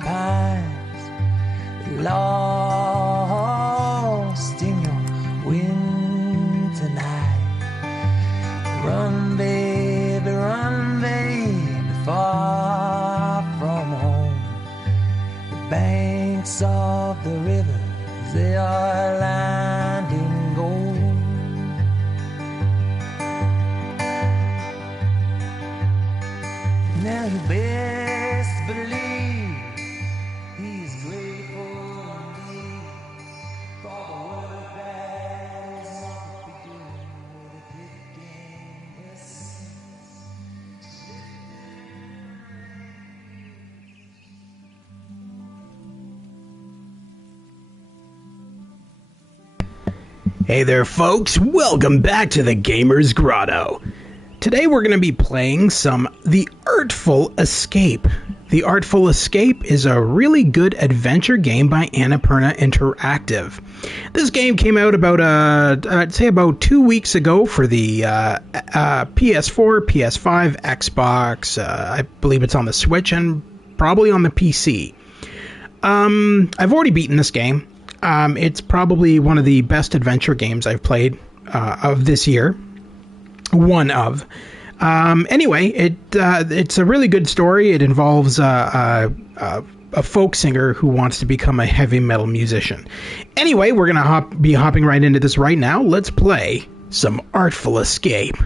pines, lost in your winter night. Run, baby, far from home. The banks of the rivers, they are lined in gold. Now you best believe he's grateful indeed for the work that is not beginning with a big game. Yes. Hey there, folks. Welcome back to the Gamer's Grotto. Today we're going to be playing some The Artful Escape. The Artful Escape is a really good adventure game by Annapurna Interactive. This game came out about, I'd say about 2 weeks ago for the PS4, PS5, Xbox, I believe it's on the Switch, and probably on the PC. I've already beaten this game. It's probably one of the best adventure games I've played of this year. One of. Anyway, it's a really good story. It involves a folk singer who wants to become a heavy metal musician. Anyway, we're going to be hopping right into this right now. Let's play some Artful Escape.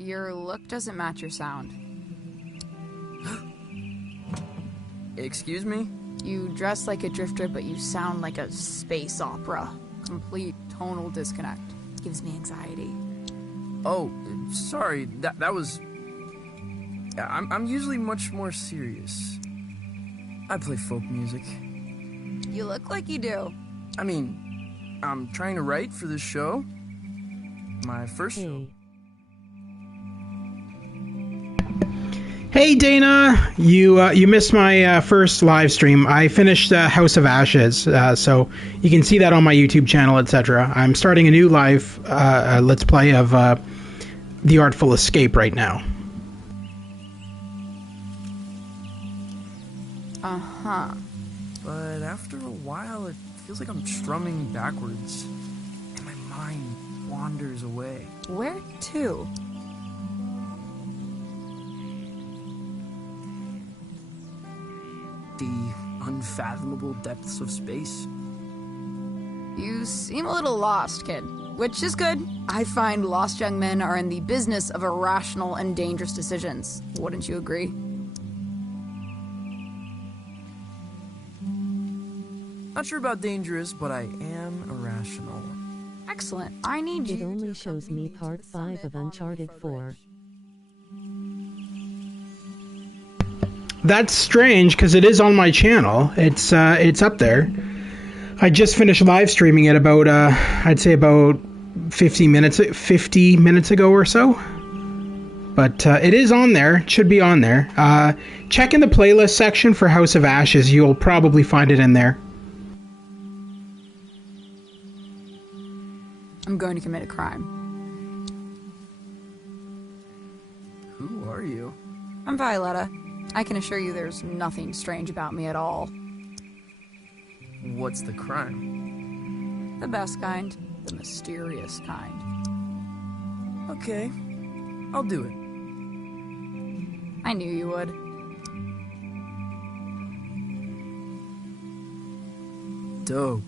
Your look doesn't match your sound. Excuse me? You dress like a drifter, but you sound like a space opera. Complete tonal disconnect. Gives me anxiety. Oh, sorry. That was... I'm usually much more serious. I play folk music. You look like you do. I mean, I'm trying to write for this show. My first show. Hey Dana, you missed my first live stream. I finished House of Ashes, so you can see that on my YouTube channel, etc. I'm starting a new live Let's Play of The Artful Escape right now. Uh-huh. But after a while, it feels like I'm strumming backwards, and my mind wanders away. Where to? The unfathomable depths of space. You seem a little lost, kid. Which is good. I find lost young men are in the business of irrational and dangerous decisions. Wouldn't you agree? Not sure about dangerous, but I am irrational. Excellent. I need It you only to shows me part 5 of Uncharted 4. That's strange because it is on my channel. It's up there. I just finished live streaming it about I'd say about 50 minutes ago or so. But it is on there. It should be on there. Check in the playlist section for House of Ashes. You'll probably find it in there. I'm going to commit a crime. Who are you? I'm Violetta. I can assure you there's nothing strange about me at all. What's the crime? The best kind. The mysterious kind. Okay, I'll do it. I knew you would. Dope.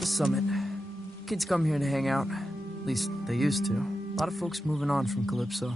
Summit. Kids come here to hang out. At least they used to. A lot of folks moving on from Calypso.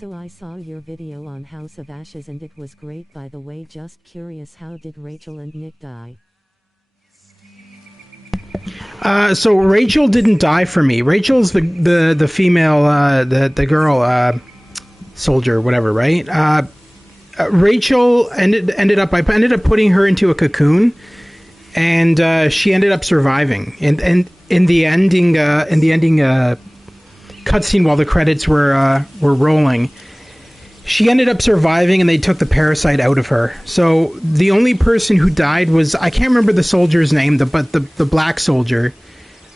So I saw your video on House of Ashes and it was great, by the way. Just curious, how did Rachel and Nick die? So Rachel didn't die for me. Rachel's the female, the girl, soldier, whatever, right? Rachel ended up putting her into a cocoon, and she ended up surviving. And in the ending cutscene, while the credits were rolling, she ended up surviving, and they took the parasite out of her. So the only person who died was, I can't remember the soldier's name, but the black soldier.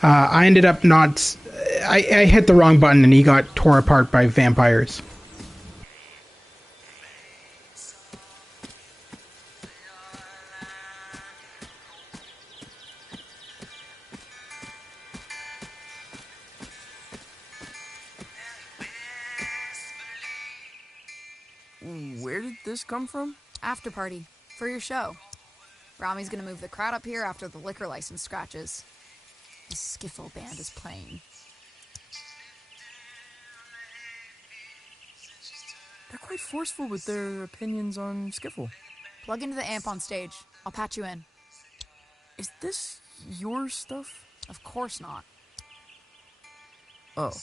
I ended up not. I hit the wrong button, and he got tore apart by vampires. Where did this come from? After party. For your show. Rami's gonna move the crowd up here after the liquor license scratches. The skiffle band is playing. They're quite forceful with their opinions on skiffle. Plug into the amp on stage. I'll patch you in. Is this your stuff? Of course not. Oh.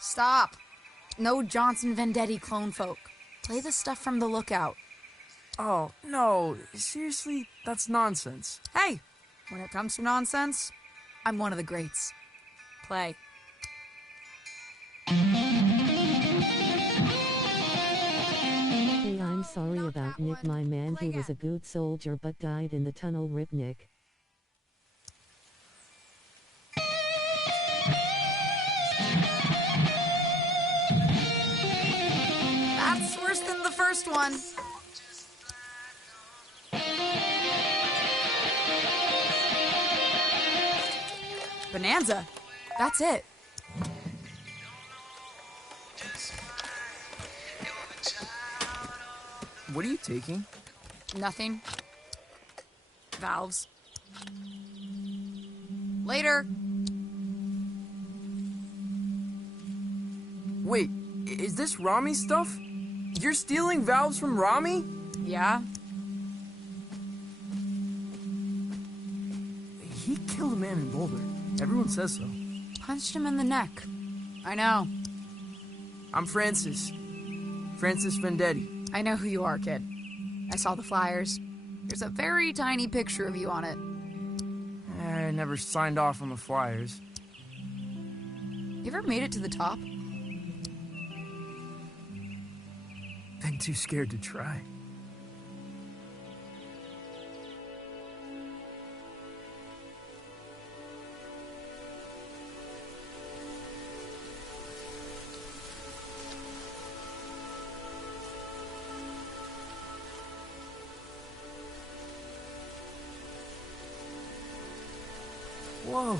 Stop. No Johnson Vendetti clone folk. Play the stuff from The Lookout. Oh, no. Seriously, that's nonsense. Hey, when it comes to nonsense, I'm one of the greats. Play. Hey, I'm sorry about Nick, my man, who was a good soldier but died in the tunnel. Rip Nick. That's worse than the first one. Bonanza. That's it. What are you taking? Nothing. Valves. Later. Wait, is this Rami's stuff? You're stealing valves from Rami? Yeah? He killed a man in Boulder. Everyone says so. Punched him in the neck. I know. I'm Francis. Francis Vendetti. I know who you are, kid. I saw the flyers. There's a very tiny picture of you on it. I never signed off on the flyers. You ever made it to the top? Been too scared to try. Whoa,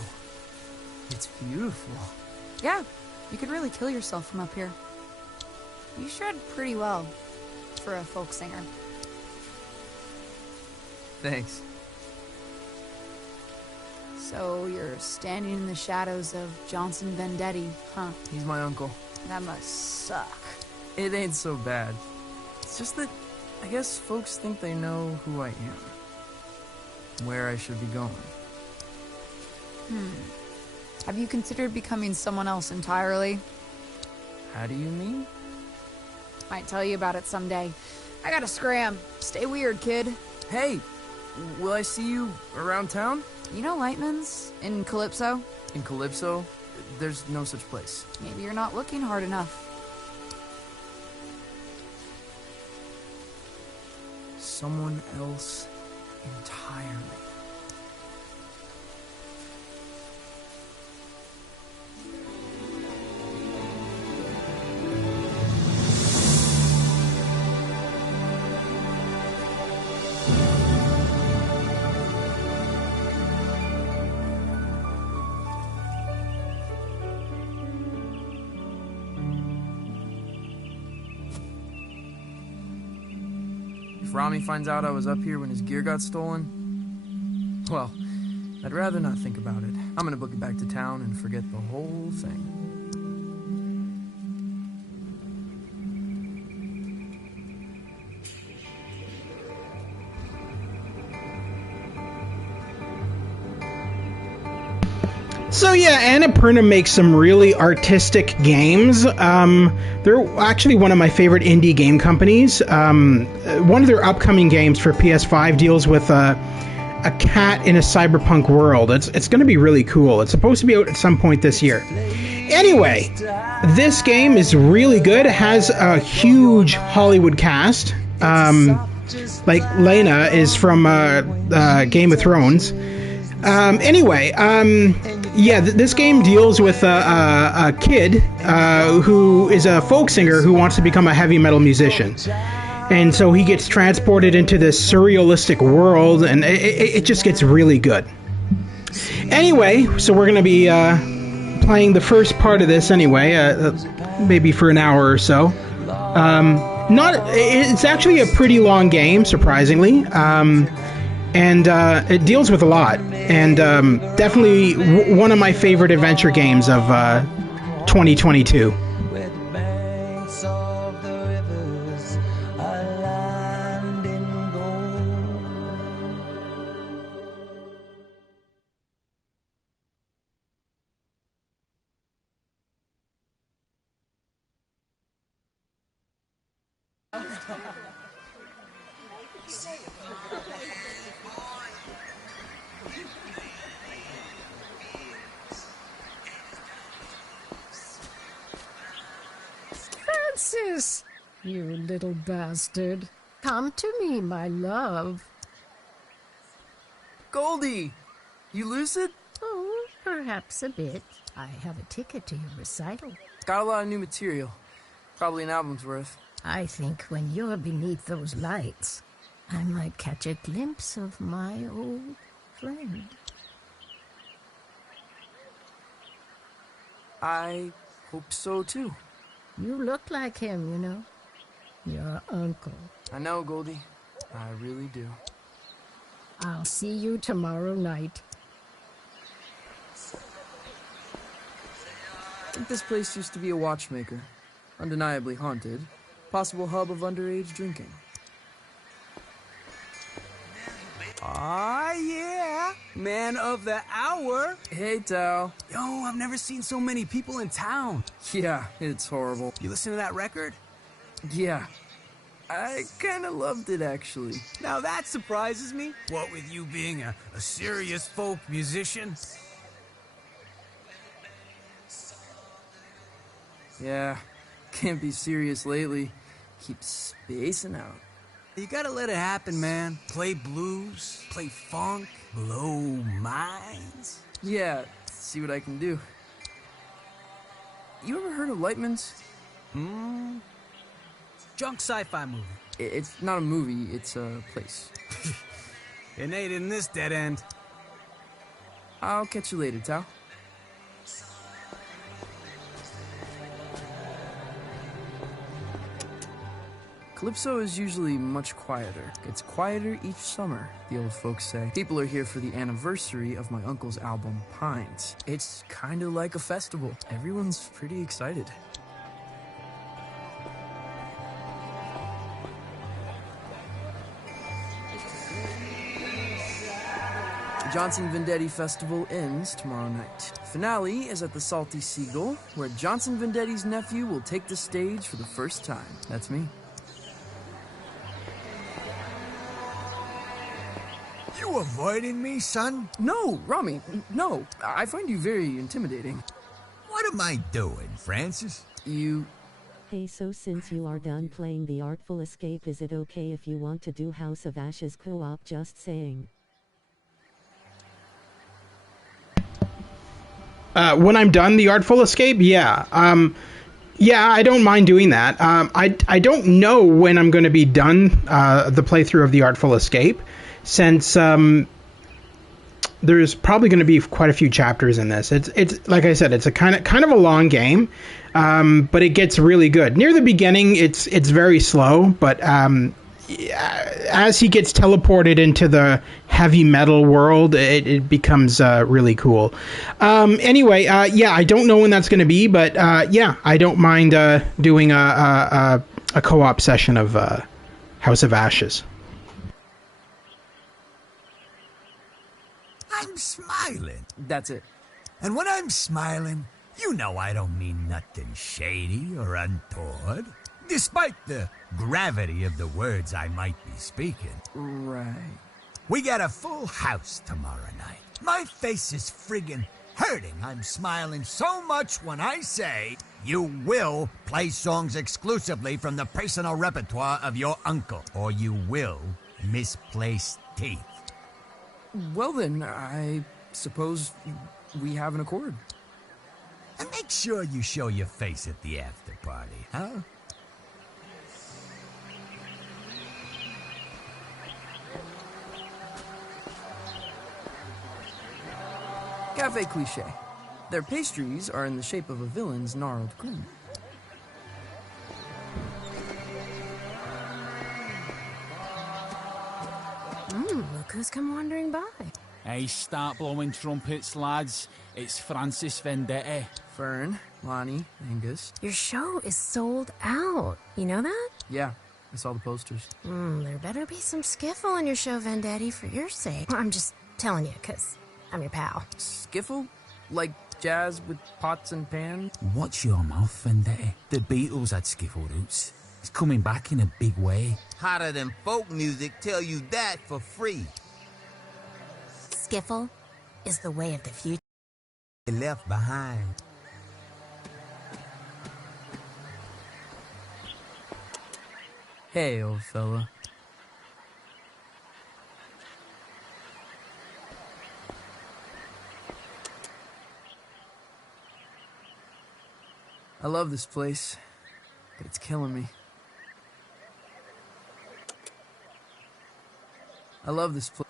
it's beautiful. Yeah, you could really kill yourself from up here. You shred pretty well for a folk singer. Thanks. So you're standing in the shadows of Johnson Vendetti, huh? He's my uncle. That must suck. It ain't so bad. It's just that I guess folks think they know who I am. Where I should be going. Have you considered becoming someone else entirely? How do you mean? Might tell you about it someday. I gotta scram. Stay weird, kid. Hey, will I see you around town? You know Lightman's in Calypso? In Calypso? There's no such place. Maybe you're not looking hard enough. Someone else entirely. If Rami finds out I was up here when his gear got stolen, well, I'd rather not think about it. I'm gonna book it back to town and forget the whole thing. So yeah, Annapurna makes some really artistic games. They're actually one of my favorite indie game companies. One of their upcoming games for PS5 deals with a cat in a cyberpunk world. It's going to be really cool. It's supposed to be out at some point this year. Anyway, this game is really good. It has a huge Hollywood cast. Like Lena is from Game of Thrones. Yeah, this game deals with a kid who is a folk singer who wants to become a heavy metal musician. And so he gets transported into this surrealistic world, and it just gets really good. Anyway, so we're going to be playing the first part of this anyway, maybe for an hour or so. It's actually a pretty long game, surprisingly. And it deals with a lot, and definitely one of my favorite adventure games of 2022. Where the banks of the rivers are lined in gold. Francis, you little bastard. Come to me, my love. Goldie! You lucid? Oh, perhaps a bit. I have a ticket to your recital. Got a lot of new material. Probably an album's worth. I think when you're beneath those lights, I might catch a glimpse of my old friend. I hope so, too. You look like him, you know. Your uncle. I know, Goldie. I really do. I'll see you tomorrow night. I think this place used to be a watchmaker. Undeniably haunted. Possible hub of underage drinking. Ah, yeah. Man of the hour. Hey, Tao. Yo, I've never seen so many people in town. Yeah, it's horrible. You listen to that record? Yeah. I kinda loved it, actually. Now that surprises me. What with you being a serious folk musician? Yeah, can't be serious lately. Keep spacing out. You gotta let it happen, man. Play blues, play funk, blow minds. Yeah, see what I can do. You ever heard of Lightman's? Junk sci-fi movie. It's not a movie, it's a place. It ain't in this dead end. I'll catch you later, Tao. Calypso is usually much quieter. It's quieter each summer, the old folks say. People are here for the anniversary of my uncle's album, Pines. It's kind of like a festival. Everyone's pretty excited. The Johnson Vendetti Festival ends tomorrow night. Finale is at the Salty Seagull, where Johnson Vendetti's nephew will take the stage for the first time. That's me. You avoiding me, son? No, Rami, no. I find you very intimidating. What am I doing, Francis? You... Hey, so since you are done playing the Artful Escape, is it okay if you want to do House of Ashes co-op? Just saying. When I'm done the Artful Escape, yeah. Yeah, I don't mind doing that. I don't know when I'm going to be done the playthrough of the Artful Escape, since there's probably going to be quite a few chapters in this. It's like I said, it's a kind of a long game, but it gets really good. Near the beginning, it's very slow, but as he gets teleported into the heavy metal world, it becomes really cool. Anyway, yeah, I don't know when that's going to be, but yeah, I don't mind doing a co-op session of House of Ashes. I'm smiling. That's it. And when I'm smiling, you know I don't mean nothing shady or untoward, despite the gravity of the words I might be speaking. Right. We got a full house tomorrow night. My face is friggin' hurting. I'm smiling so much when I say you will play songs exclusively from the personal repertoire of your uncle, or you will misplace teeth. Well then, I suppose we have an accord. And make sure you show your face at the after party, huh? Cafe Cliché. Their pastries are in the shape of a villain's gnarled grin. Look who's come wandering by. Hey, start blowing trumpets, lads. It's Francis Vendetti. Fern, Lonnie, Angus. Your show is sold out. You know that? Yeah, I saw the posters. There better be some skiffle in your show, Vendetti, for your sake. I'm just telling you, 'cause I'm your pal. Skiffle? Like jazz with pots and pans? Watch your mouth, Vendetti. The Beatles had skiffle roots. It's coming back in a big way. Hotter than folk music, tell you that for free. Skiffle is the way of the future. Left behind. Hey, old fella. I love this place, but it's killing me. I love this place.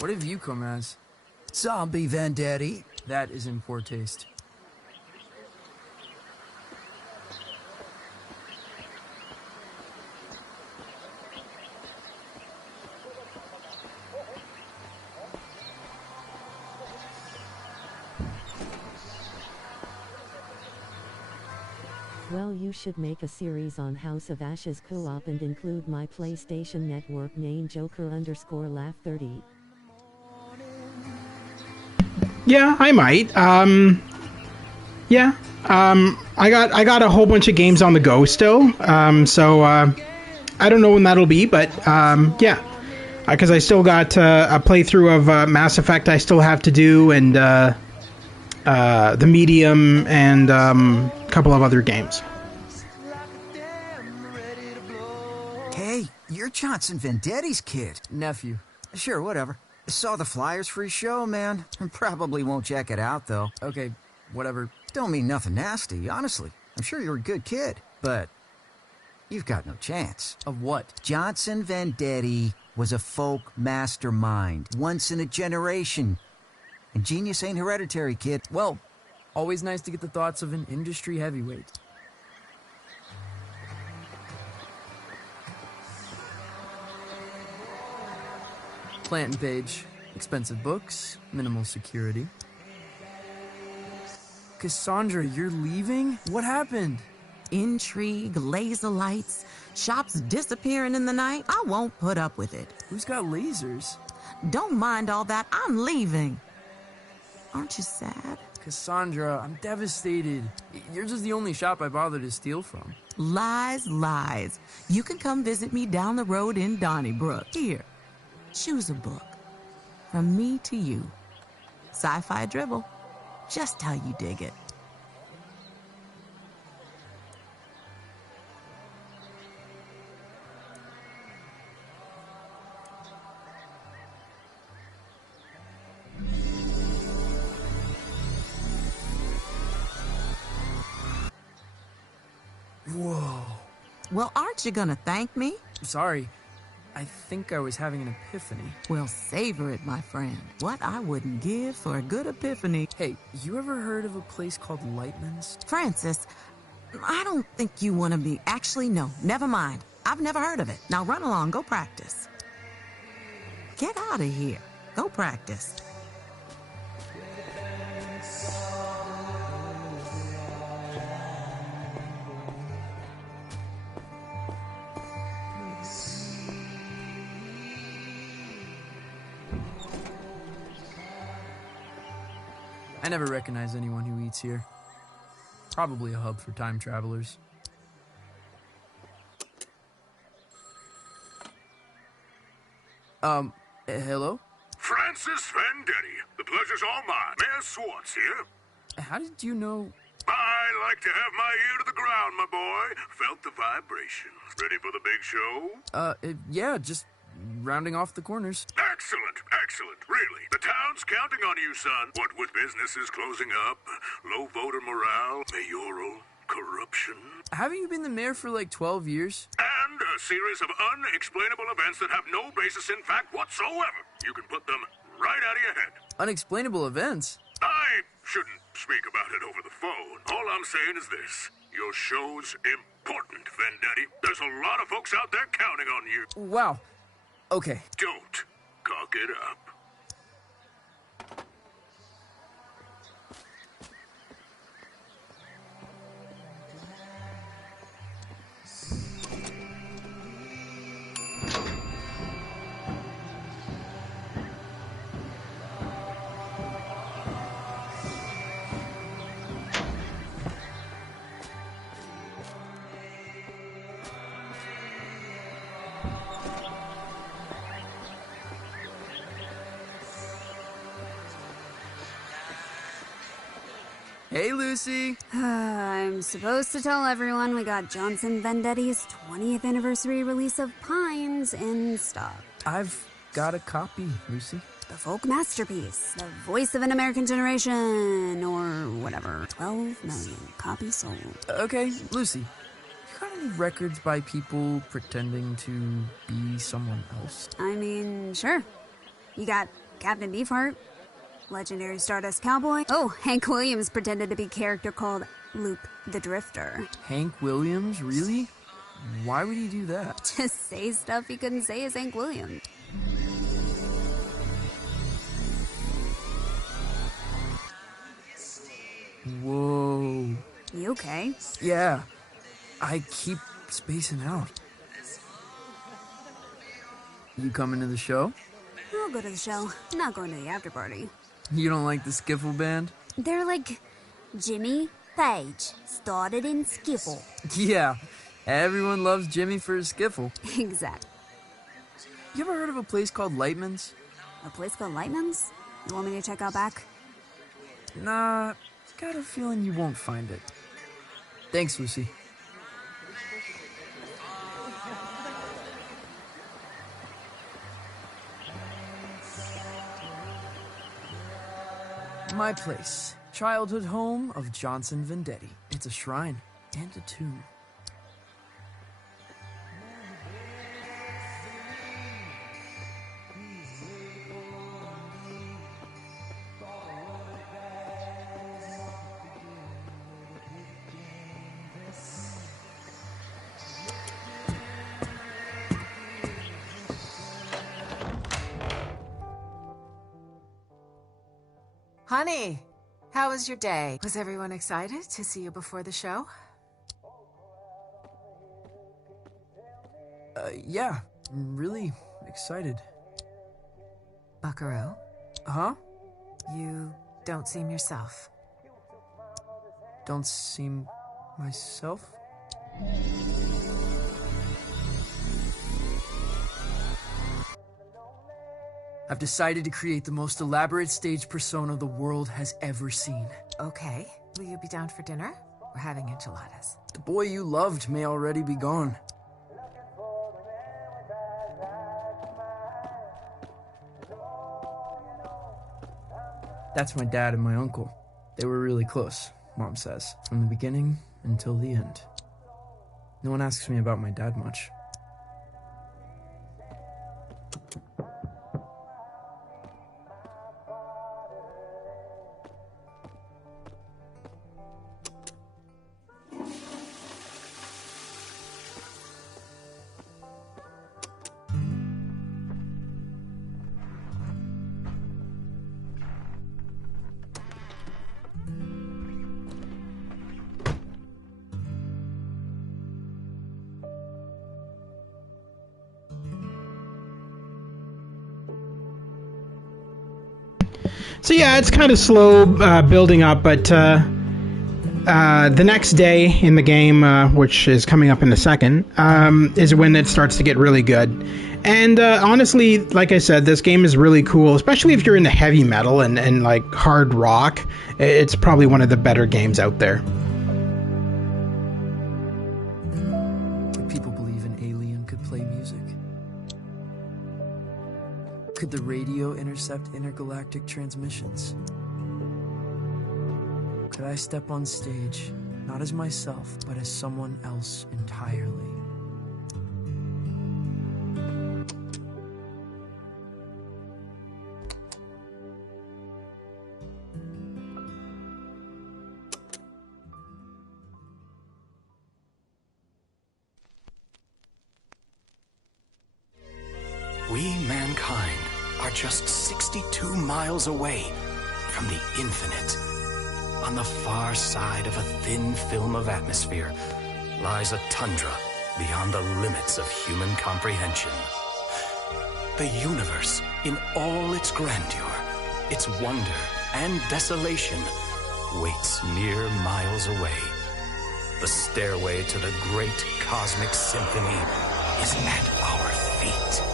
What have you come as? Zombie Vendetti. That is in poor taste. Well, you should make a series on House of Ashes co-op and include my PlayStation Network name Joker_Laugh30. Yeah, I might. Yeah. I got a whole bunch of games on the go still. I don't know when that'll be, but yeah. Because I still got a playthrough of Mass Effect I still have to do, and The Medium, and a couple of other games. Hey, you're Johnson Vendetti's kid. Nephew. Sure, whatever. Saw the flyers for his show, man. Probably won't check it out, though. Okay, whatever. Don't mean nothing nasty, honestly. I'm sure you're a good kid, but you've got no chance. Of what? Johnson Vendetti was a folk mastermind, once in a generation. And genius ain't hereditary, kid. Well, always nice to get the thoughts of an industry heavyweight. Planting page. Expensive books. Minimal security. Cassandra, you're leaving? What happened? Intrigue, laser lights, shops disappearing in the night. I won't put up with it. Who's got lasers? Don't mind all that. I'm leaving. Aren't you sad? Cassandra, I'm devastated. Yours is the only shop I bother to steal from. Lies, lies. You can come visit me down the road in Donnybrook. Here, choose a book. From me to you. Sci-fi dribble. Just how you dig it. Whoa. Well, aren't you gonna thank me? Sorry. I think I was having an epiphany. Well, savor it, my friend. What I wouldn't give for a good epiphany. Hey, you ever heard of a place called Lightman's? Francis, I don't think you want to be... Actually, no, never mind. I've never heard of it. Now run along, go practice. Get out of here. Go practice. I never recognize anyone who eats here. Probably a hub for time travelers. Hello? Francis Vendetti. The pleasure's all mine. Mayor Swartz here. How did you know? I like to have my ear to the ground, my boy. Felt the vibrations. Ready for the big show? Yeah, just rounding off the corners. Excellent, excellent, really. The town's counting on you, son. What with businesses closing up, low voter morale, mayoral corruption. Haven't you been the mayor for like 12 years? And a series of unexplainable events that have no basis in fact whatsoever. You can put them right out of your head. Unexplainable events? I shouldn't speak about it over the phone. All I'm saying is this. Your show's important, Vendetti. There's a lot of folks out there counting on you. Wow. Okay. Don't cock it up. Hey, Lucy. I'm supposed to tell everyone we got Johnson Vendetti's 20th anniversary release of Pines in stock. I've got a copy, Lucy. The folk masterpiece, the voice of an American generation, or whatever. 12 million copies sold. Okay, Lucy. You got any records by people pretending to be someone else? I mean, sure. You got Captain Beefheart, legendary Stardust Cowboy. Oh, Hank Williams pretended to be a character called Luke the Drifter. Hank Williams? Really? Why would he do that? Just say stuff he couldn't say as Hank Williams. Whoa. You okay? Yeah. I keep spacing out. You coming to the show? I'll go to the show. I'm not going to the after party. You don't like the skiffle band? They're like Jimmy Page, started in skiffle. Yeah, everyone loves Jimmy for his skiffle. Exactly. You ever heard of a place called Lightman's? A place called Lightman's? You want me to check out back? Nah, got a feeling you won't find it. Thanks, Lucy. My place. Childhood home of Johnson Vendetti. It's a shrine and a tomb. Honey, how was your day? Was everyone excited to see you before the show? Yeah, I'm really excited. Buckaroo? Huh? You don't seem yourself. Don't seem myself? I've decided to create the most elaborate stage persona the world has ever seen. Okay. Will you be down for dinner? We're having enchiladas. The boy you loved may already be gone. That's my dad and my uncle. They were really close, Mom says, from the beginning until the end. No one asks me about my dad much. So yeah, it's kind of slow building up, but the next day in the game, which is coming up in a second, is when it starts to get really good. And honestly, like I said, this game is really cool, especially if you're into heavy metal and like hard rock. It's probably one of the better games out there. People believe an alien could play music. Could the radio intercept intergalactic transmissions? Could I step on stage, not as myself, but as someone else entirely? We, mankind, are just 62 miles away from the infinite. On the far side of a thin film of atmosphere lies a tundra beyond the limits of human comprehension. The universe, in all its grandeur, its wonder and desolation, waits mere miles away. The stairway to the great cosmic symphony is at our feet.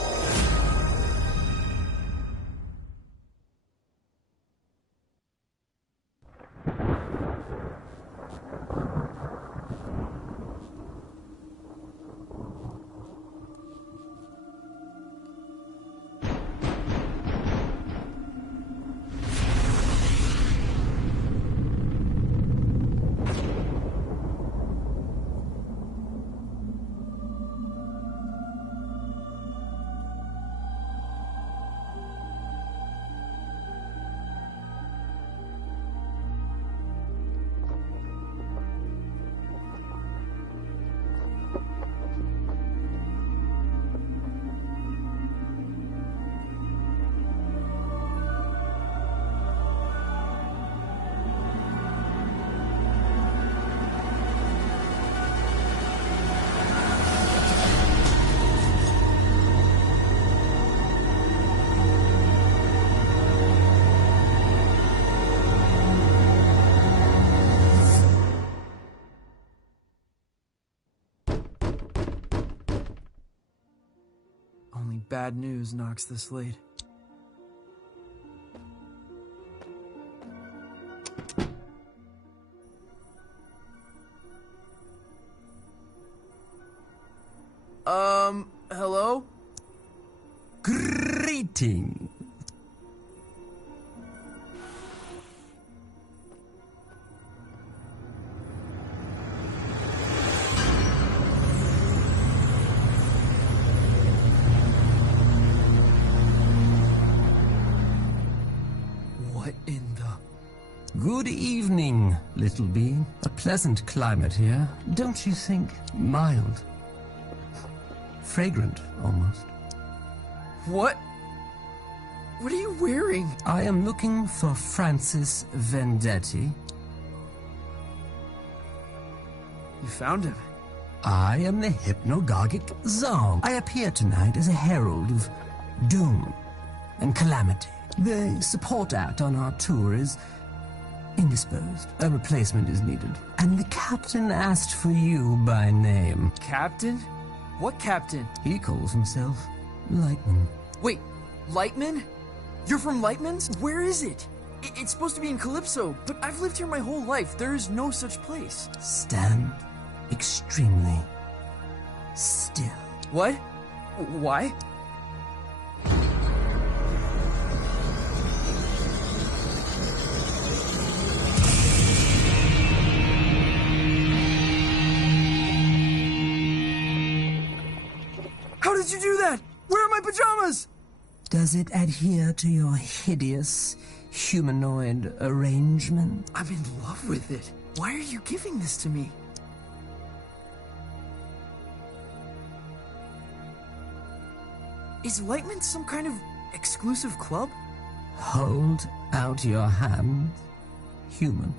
bad news knocks this late. Hello? Greeting. What in the... Good evening, little being. A pleasant climate here, don't you think? Mild. Fragrant, almost. What? What are you wearing? I am looking for Francis Vendetti. You found him. I am the hypnagogic Zong. I appear tonight as a herald of doom and calamity. The support act on our tour is indisposed. A replacement is needed. And the captain asked for you by name. Captain? What captain? He calls himself Lightman. Wait, Lightman? You're from Lightman's? Where is it? It's supposed to be in Calypso, but I've lived here my whole life. There is no such place. Stand extremely still. What? Why? How did you do that? Where are my pajamas? Does it adhere to your hideous humanoid arrangement? I'm in love with it. Why are you giving this to me? Is Lightman some kind of exclusive club? Hold out your hand, human.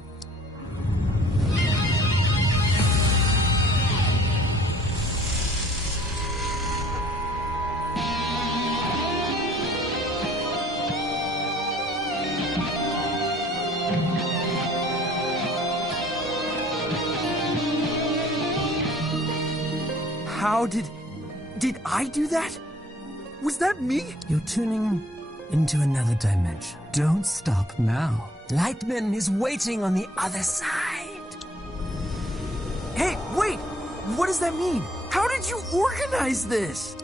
How did I do that? Was that me? You're tuning into another dimension. Don't stop now. Lightman is waiting on the other side. Hey, wait! What does that mean? How did you organize this?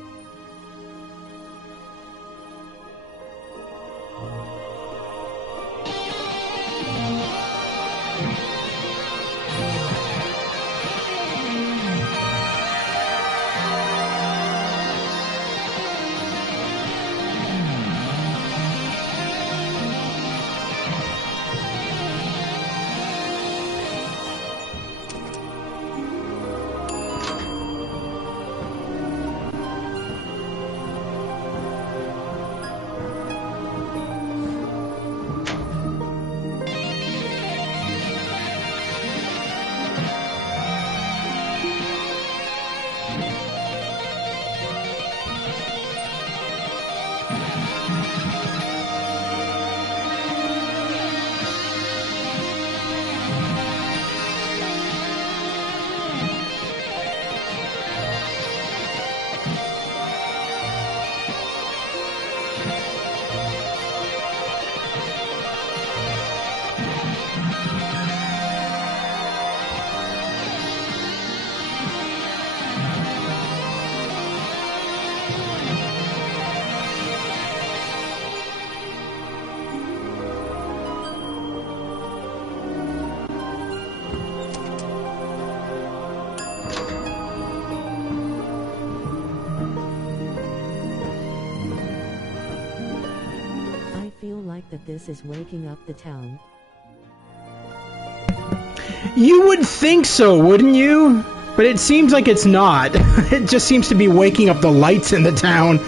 That this is waking up the town. You would think so, wouldn't you? But it seems like it's not. It just seems to be waking up the lights in the town.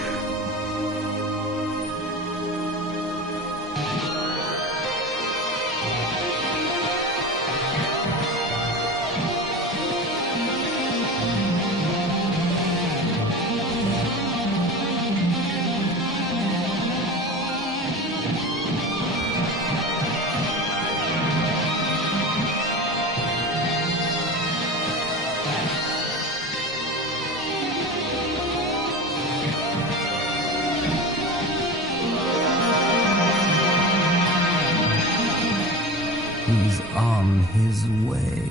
on his way.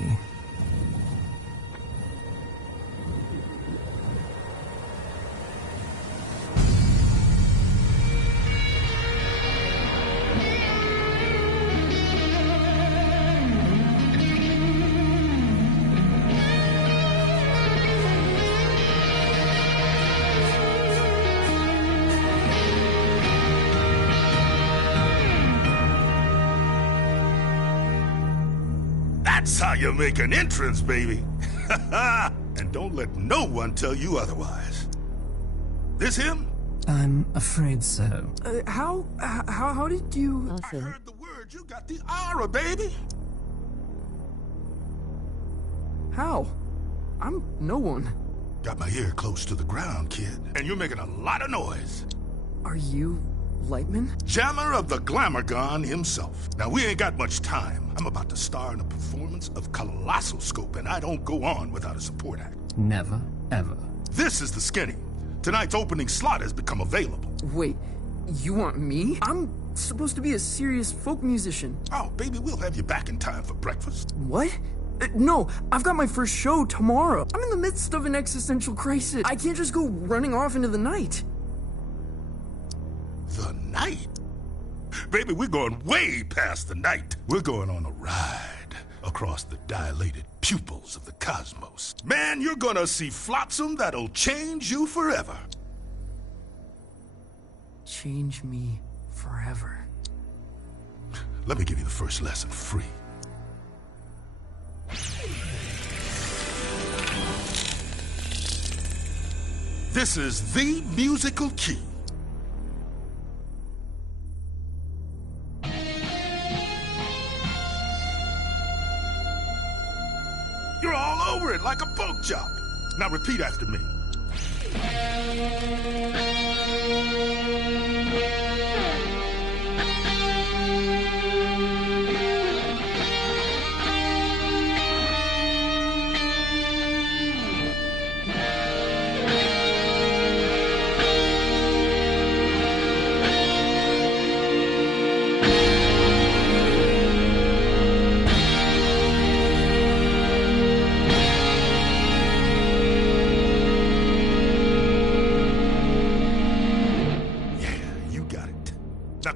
That's how you make an entrance, baby. And don't let no one tell you otherwise. This him? I'm afraid so. How did you... Awesome. I heard the word. You got the aura, baby. How? I'm no one. Got my ear close to the ground, kid. And you're making a lot of noise. Are you Lightman? Jammer of the Glamourgon himself. Now, we ain't got much time. I'm about to star in a performance of Colossal Scope, and I don't go on without a support act. Never, ever. This is the Skinny. Tonight's opening slot has become available. Wait, you want me? I'm supposed to be a serious folk musician. Oh, baby, we'll have you back in time for breakfast. What? No, I've got my first show tomorrow. I'm in the midst of an existential crisis. I can't just go running off into the night. The night? Baby, we're going way past the night. We're going on a ride across the dilated pupils of the cosmos. Man, you're gonna see flotsam that'll change you forever. Change me forever. Let me give you the first lesson free. This is the musical key. You're all over it like a pork chop. Now repeat after me.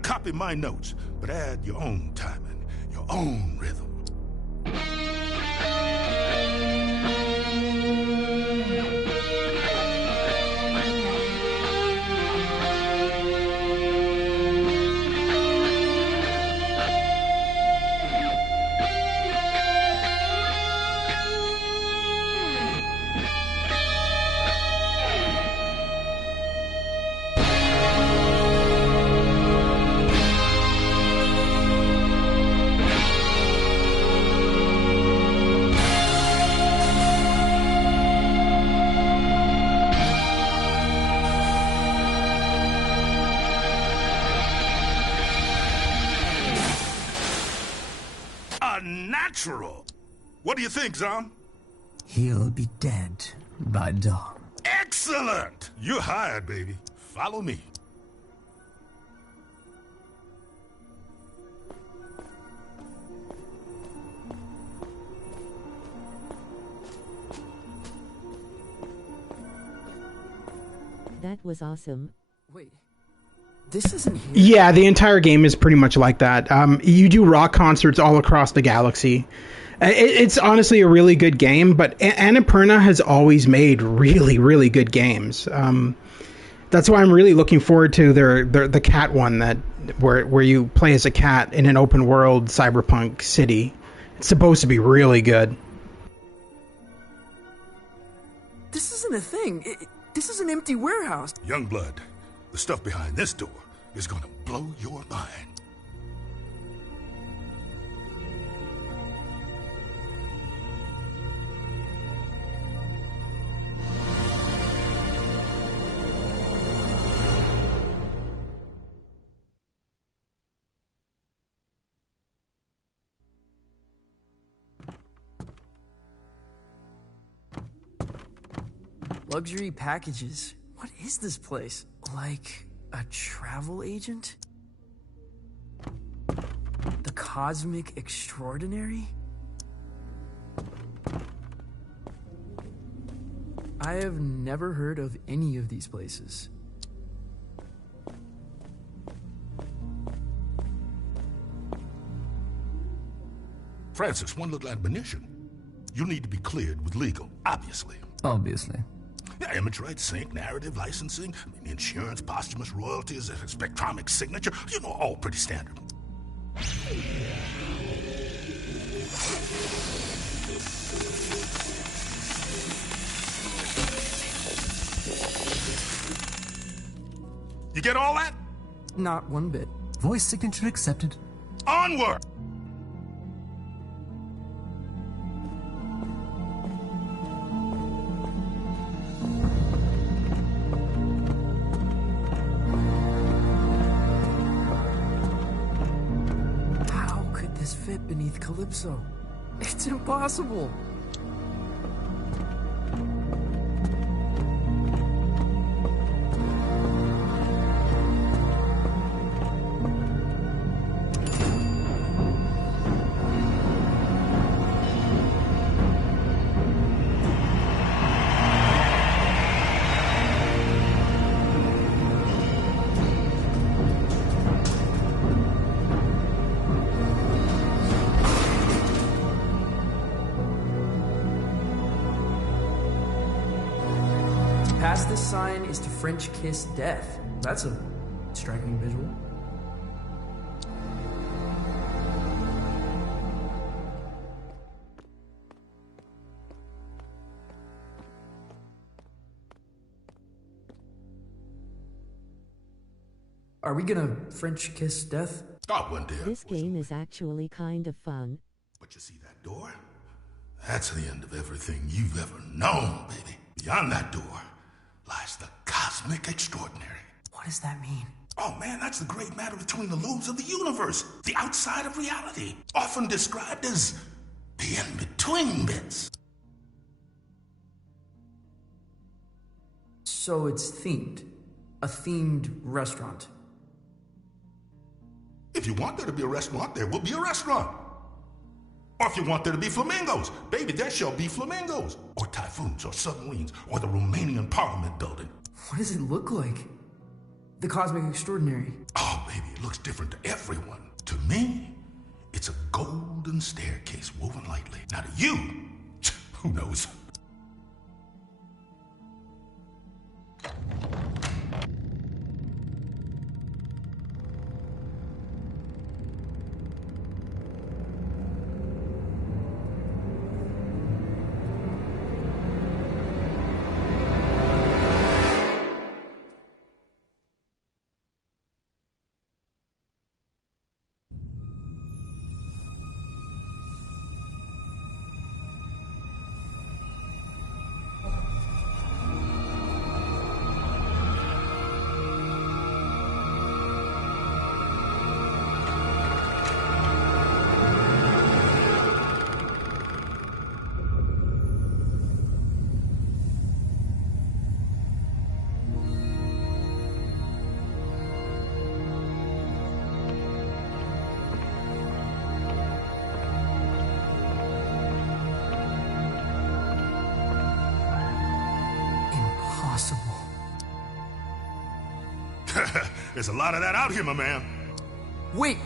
Copy my notes, but add your own timing, your own rhythm. Natural. What do you think, Zom? He'll be dead by dawn. Excellent! You're hired, baby. Follow me. That was awesome. Wait. This isn't here. Yeah, the entire game is pretty much like that. You do rock concerts all across the galaxy. It's honestly a really good game, but Annapurna has always made really, really good games. That's why I'm really looking forward to the cat one where you play as a cat in an open world cyberpunk city. It's supposed to be really good. This isn't a thing. This is an empty warehouse. Youngblood, the stuff behind this door is gonna blow your mind. Luxury packages. What is this place? Like a travel agent? The Cosmic Extraordinary? I have never heard of any of these places. Francis, one little admonition. You need to be cleared with legal, obviously. Obviously. Yeah, image rights, sync, narrative, licensing, insurance, posthumous royalties, spectromic signature, you know, all pretty standard. You get all that? Not one bit. Voice signature accepted. Onward! How could this fit beneath Calypso? It's impossible. Past this sign is to French kiss death. That's a striking visual. Are we gonna French kiss death? Oh, one day. This game is actually kind of fun. But you see that door? That's the end of everything you've ever known, baby. Beyond that door lies the cosmic extraordinary. What does that mean? Oh man, that's the great matter between the lobes of the universe, the outside of reality, often described as the in-between bits. So it's themed. A themed restaurant. If you want there to be a restaurant, there will be a restaurant. Or if you want there to be flamingos, baby, there shall be flamingos. Or typhoons, or submarines, or the Romanian Parliament building. What does it look like? The Cosmic Extraordinary. Oh, baby, it looks different to everyone. To me, it's a golden staircase woven lightly. Now to you, who knows? There's a lot of that out here, my man. Wait,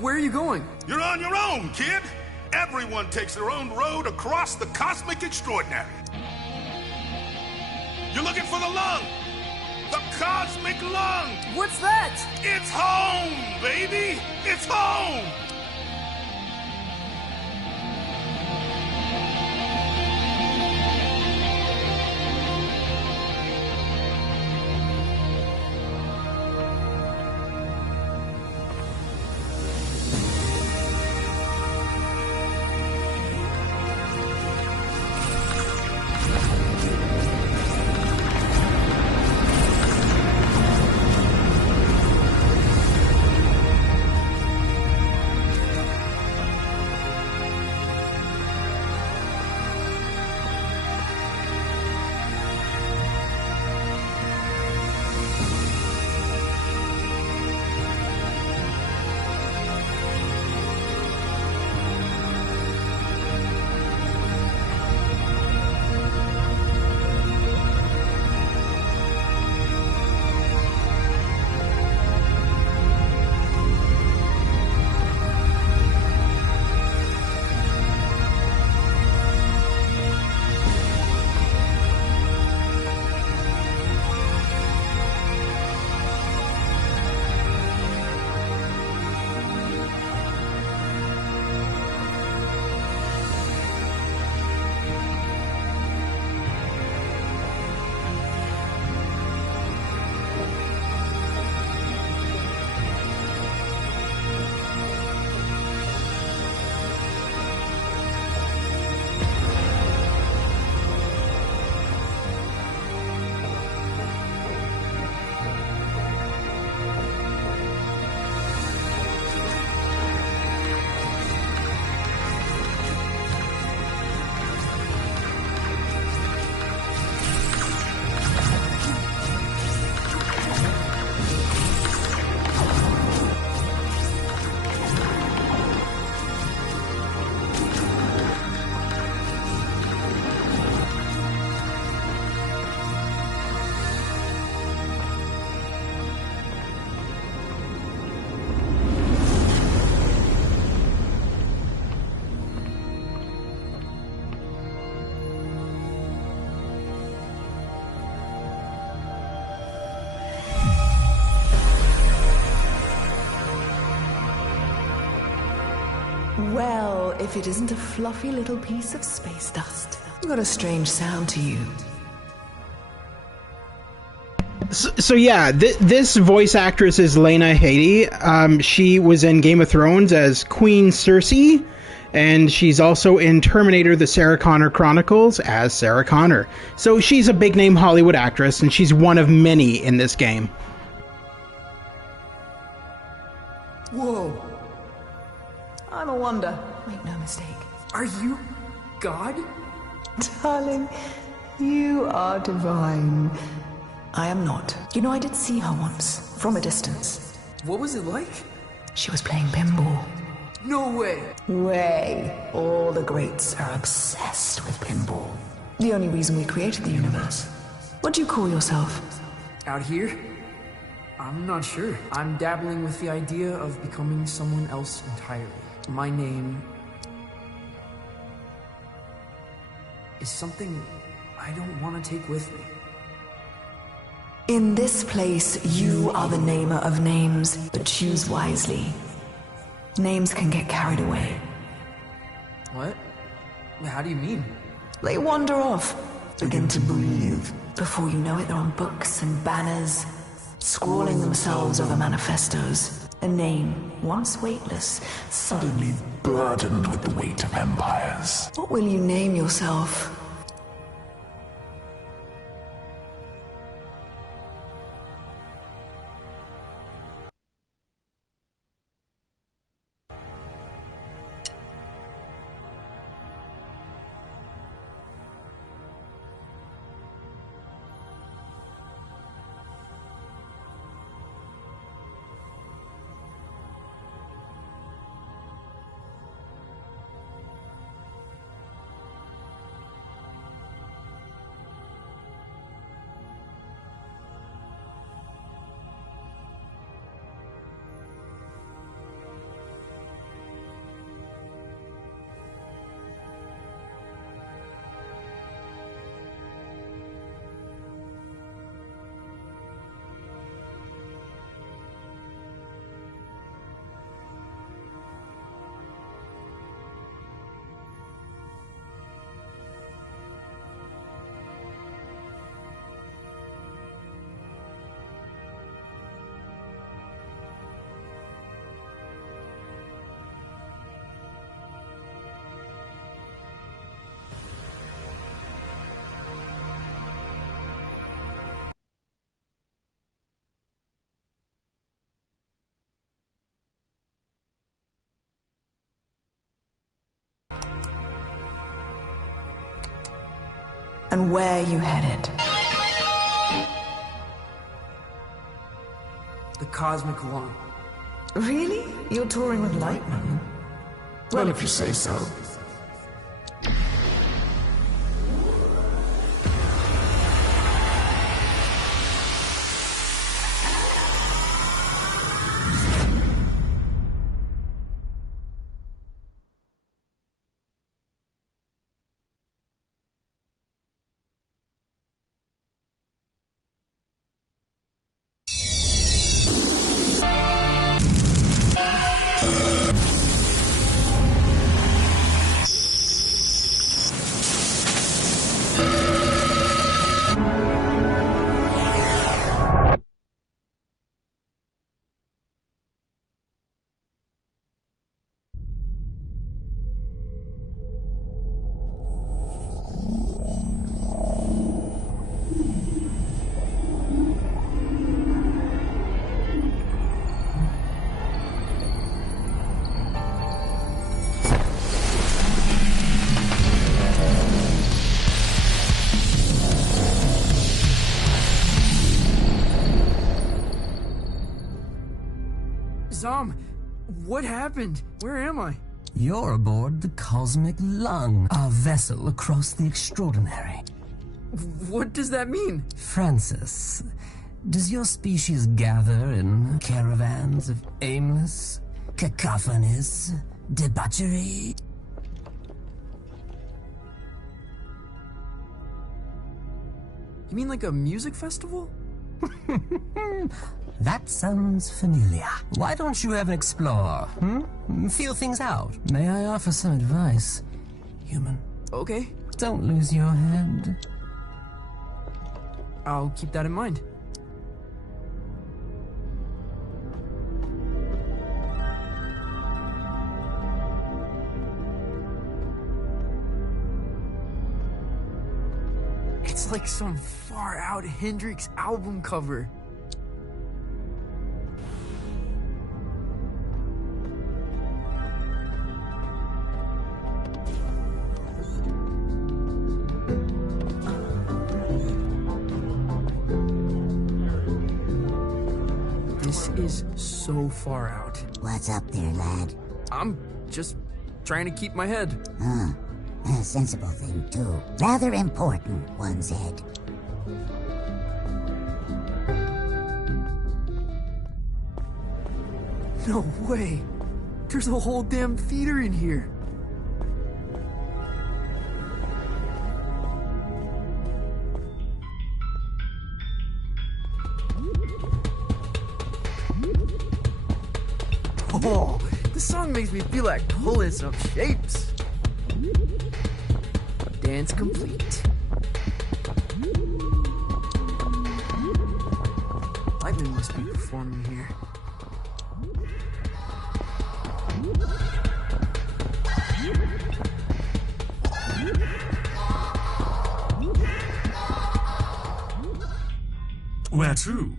where are you going? You're on your own, kid. Everyone takes their own road across the cosmic extraordinary. You're looking for the lung. The cosmic lung. What's that? It's home, baby. It's home. Well, if it isn't a fluffy little piece of space dust. You got a strange sound to you. So yeah, this voice actress is Lena Headey. She was in Game of Thrones as Queen Cersei, and she's also in Terminator: The Sarah Connor Chronicles as Sarah Connor. So she's a big-name Hollywood actress, and she's one of many in this game. Whoa. I'm a wonder. Make no mistake. Are you God? Darling, you are divine. I am not. You know, I did see her once, from a distance. What was it like? She was playing pinball. No way! Way. All the greats are obsessed with pinball. The only reason we created the universe. What do you call yourself? Out here? I'm not sure. I'm dabbling with the idea of becoming someone else entirely. My name is something I don't want to take with me. In this place, you are the namer of names, but choose wisely. Names can get carried away. What? How do you mean? They wander off, begin to breathe. Before you know it, they're on books and banners, scrawling themselves over manifestos. A name, once weightless, suddenly burdened with the weight of empires. What will you name yourself? And where you headed? The Cosmic Lawn. Really? You're touring with Lightman? Well, if you say so. Zom, what happened? Where am I? You're aboard the Cosmic Lung, our vessel across the extraordinary. What does that mean? Francis, does your species gather in caravans of aimless, cacophonous debauchery? You mean like a music festival? That sounds familiar. Why don't you have an explore, Feel things out. May I offer some advice, human? Okay. Don't lose your head. I'll keep that in mind. It's like some far-out Hendrix album cover. This is so far out. What's up there, lad? I'm just trying to keep my head. A sensible thing, too. Rather important, one said. No way! There's a whole damn theater in here. Oh, this song makes me feel like pulling some shapes. Dance complete. Lightning must be performing here. Where to?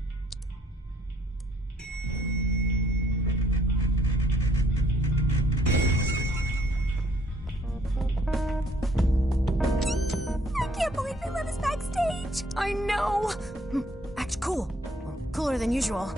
I know! Act cool. Cooler than usual.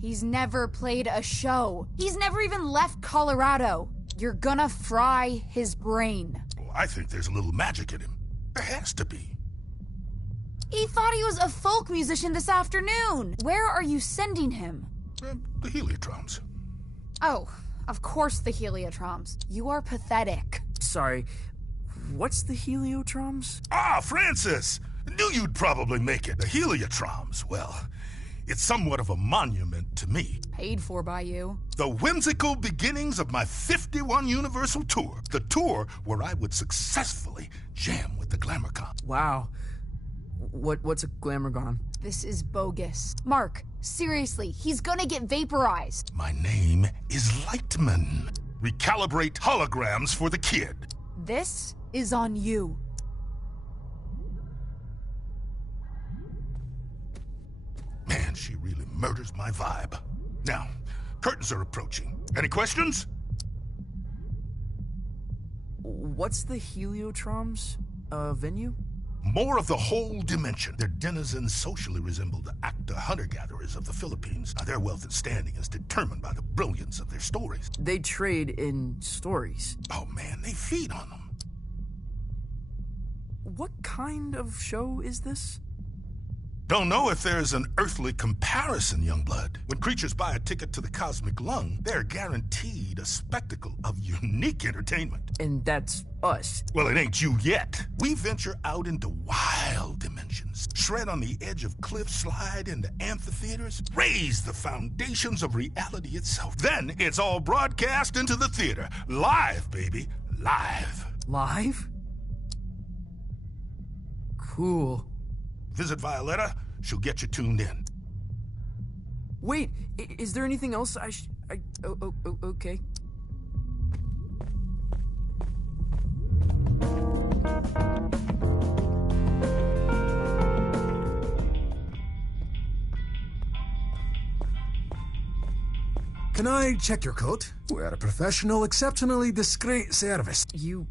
He's never played a show. He's never even left Colorado. You're gonna fry his brain. Well, I think there's a little magic in him. There has to be. He thought he was a folk musician this afternoon. Where are you sending him? The Heliotroms. Oh, of course the Heliotroms. You are pathetic. Sorry, what's the Heliotroms? Ah, Francis! Knew you'd probably make it. The Heliotroms, well, it's somewhat of a monument to me. Paid for by you. The whimsical beginnings of my 51 Universal Tour. The tour where I would successfully jam with the Glamourcon. Wow. What's a Glamourgon? This is bogus. Mark, seriously, he's gonna get vaporized. My name is Lightman. Recalibrate holograms for the kid. This is on you. Man, she really murders my vibe. Now, curtains are approaching. Any questions? What's the Heliotroms venue? More of the whole dimension. Their denizens socially resemble the actor hunter-gatherers of the Philippines. Now, their wealth and standing is determined by the brilliance of their stories. They trade in stories. Oh man, they feed on them. What kind of show is this? Don't know if there's an earthly comparison, Youngblood. When creatures buy a ticket to the Cosmic Lung, they're guaranteed a spectacle of unique entertainment. And that's us. Well, it ain't you yet. We venture out into wild dimensions, shred on the edge of cliffs, slide into amphitheaters, raise the foundations of reality itself. Then it's all broadcast into the theater. Live, baby. Live. Live? Cool. Visit Violetta. She'll get you tuned in. Wait, is there anything else okay. Can I check your coat? We're a professional, exceptionally discreet service. You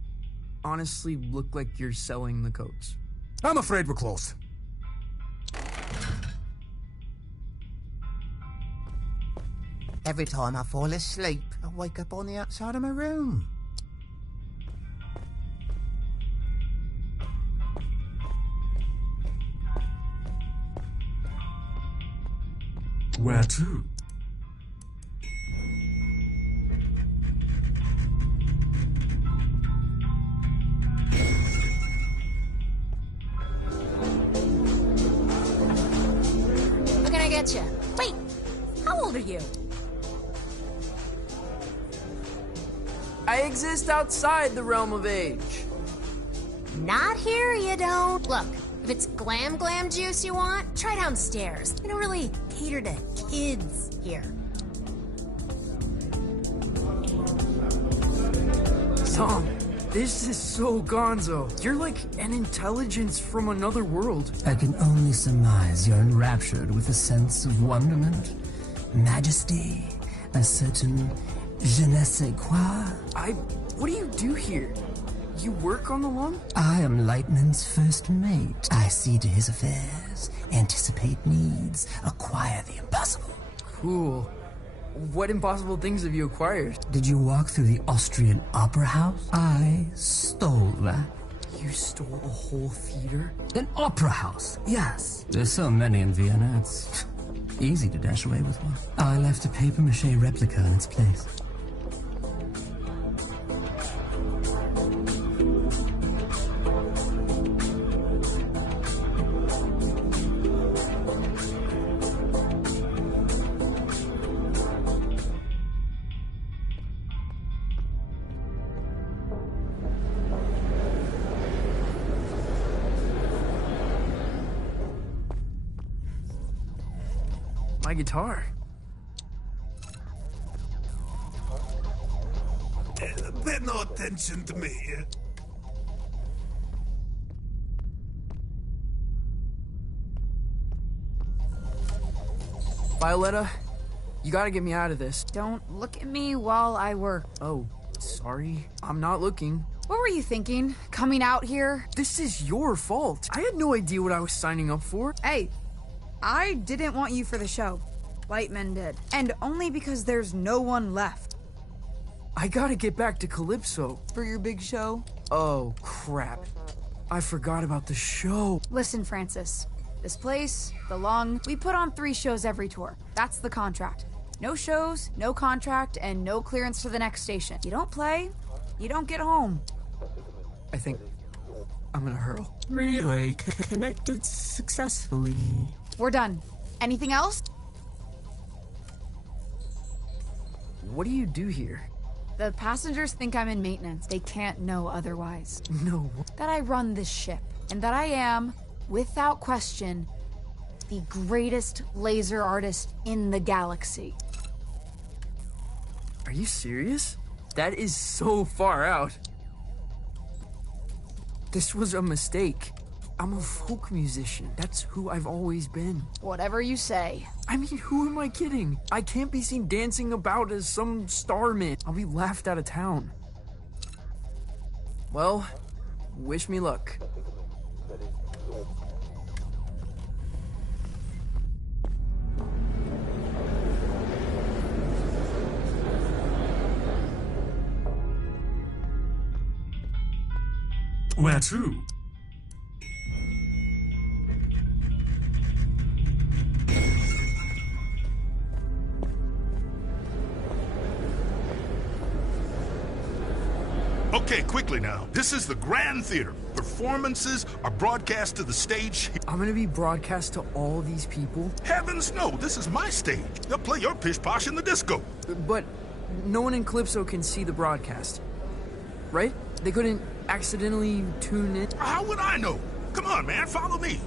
honestly look like you're selling the coats. I'm afraid we're closed. Every time I fall asleep, I wake up on the outside of my room. Where to? What can I get you? Wait, how old are you? I exist outside the realm of age. Not here, you don't. Look, if it's glam juice you want, try downstairs. They don't really cater to kids here. Tom, this is so gonzo. You're like an intelligence from another world. I can only surmise you're enraptured with a sense of wonderment, majesty, a certain je ne sais quoi. What do you do here? You work on the lawn? I am Lightman's first mate. I see to his affairs, anticipate needs, acquire the impossible. Cool. What impossible things have you acquired? Did you walk through the Austrian Opera House? I stole that. You stole a whole theater? An opera house, yes. There's so many in Vienna, it's easy to dash away with one. I left a papier-mâché replica in its place. My guitar. Pay no attention to me. Violetta, you gotta get me out of this. Don't look at me while I work. Oh, sorry. I'm not looking. What were you thinking? Coming out here? This is your fault. I had no idea what I was signing up for. Hey, I didn't want you for the show. Lightman did. And only because there's no one left. I gotta get back to Calypso. For your big show? Oh, crap. I forgot about the show. Listen, Francis. This place, the Lung, we put on 3 shows every tour. That's the contract. No shows, no contract, and no clearance to the next station. You don't play, you don't get home. I think I'm gonna hurl. Relay connected successfully. We're done. Anything else? What do you do here? The passengers think I'm in maintenance. They can't know otherwise. No. That I run this ship, and that I am, without question, the greatest laser artist in the galaxy. Are you serious? That is so far out. This was a mistake. I'm a folk musician. That's who I've always been. Whatever you say. I mean, who am I kidding? I can't be seen dancing about as some starman. I'll be laughed out of town. Well, wish me luck. Where to? Okay, quickly now. This is the Grand Theater. Performances are broadcast to the stage. I'm gonna be broadcast to all these people? Heavens no, this is my stage. They'll play your pish-posh in the disco. But no one in Calypso can see the broadcast, right? They couldn't accidentally tune in? How would I know? Come on, man, follow me.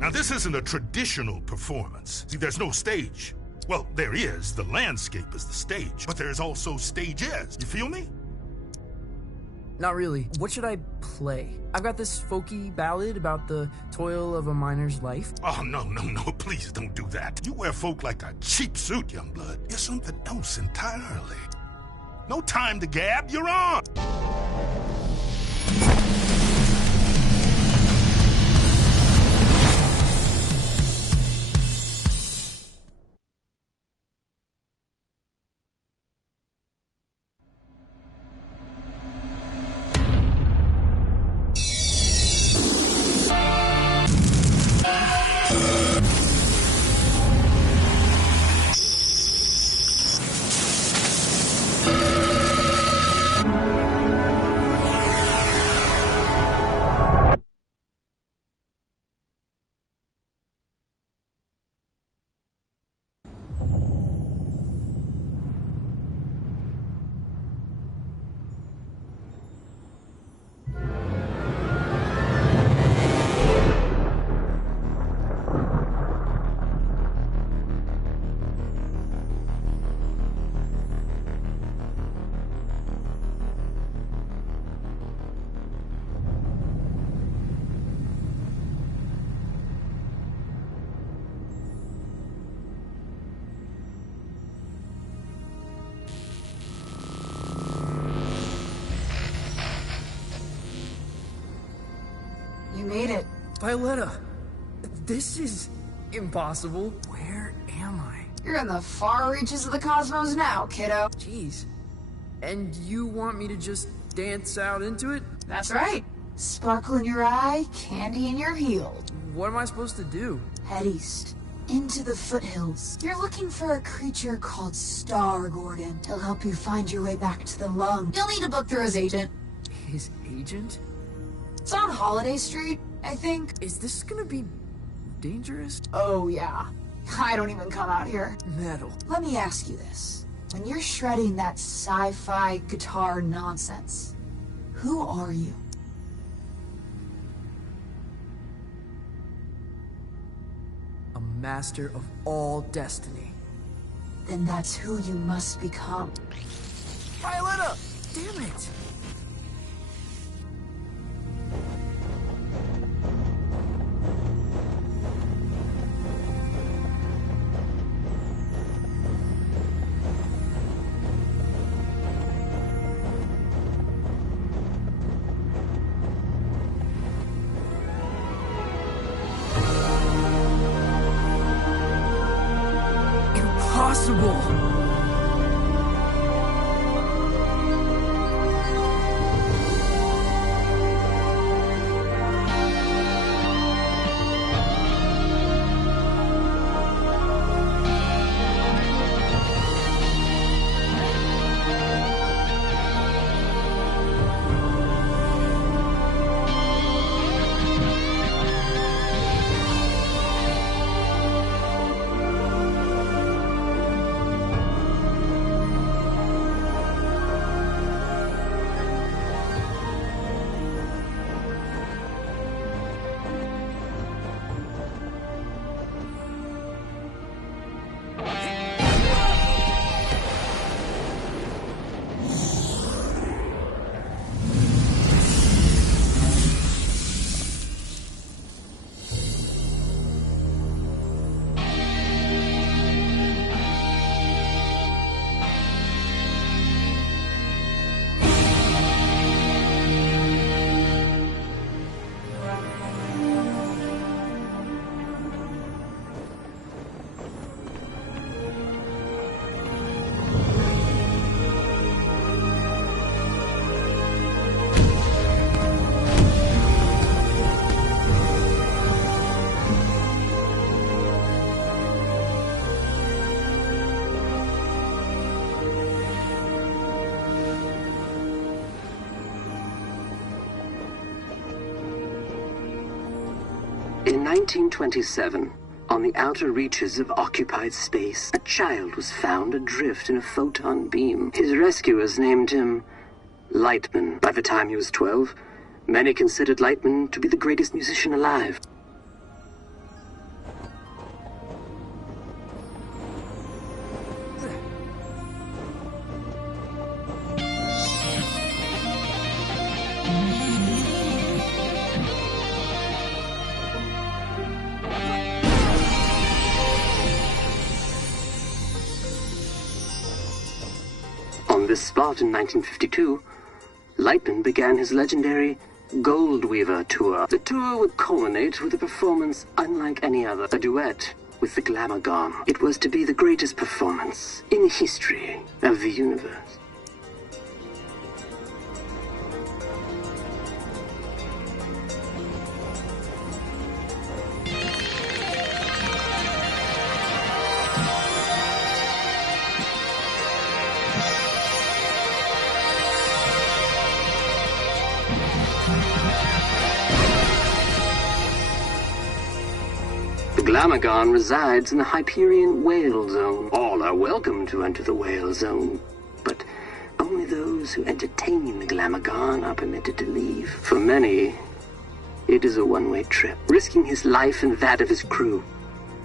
Now, this isn't a traditional performance. See, there's no stage. Well, there is. The landscape is the stage. But there's also stages. You feel me? Not really. What should I play? I've got this folky ballad about the toil of a miner's life. Oh, no, please don't do that. You wear folk like a cheap suit, Youngblood. You're something else entirely. No time to gab, you're on! made it. Violetta, this is impossible. Where am I? You're in the far reaches of the cosmos now, kiddo. Jeez. And you want me to just dance out into it? That's right. Sparkle in your eye, candy in your heel. What am I supposed to do? Head east, into the foothills. You're looking for a creature called Star Gordon. He'll help you find your way back to the lung. You'll need to book through his agent. His agent? It's on Holiday Street, I think. Is this gonna be dangerous? Oh, yeah. I don't even come out here. Metal. Let me ask you this. When you're shredding that sci-fi guitar nonsense, who are you? A master of all destiny. Then that's who you must become. Violetta! Damn it! Impossible! In 1927, on the outer reaches of occupied space, a child was found adrift in a photon beam. His rescuers named him Lightman. By the time he was 12, many considered Lightman to be the greatest musician alive. On this spot in 1952, Lightman began his legendary Gold Weaver tour. The tour would culminate with a performance unlike any other, a duet with the Glamour Gone. It was to be the greatest performance in the history of the universe. The Glamagon resides in the Hyperion Whale Zone. All are welcome to enter the Whale Zone, but only those who entertain the Glamagon are permitted to leave. For many, it is a one-way trip. Risking his life and that of his crew,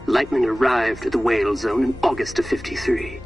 Lightman arrived at the Whale Zone in August of '53.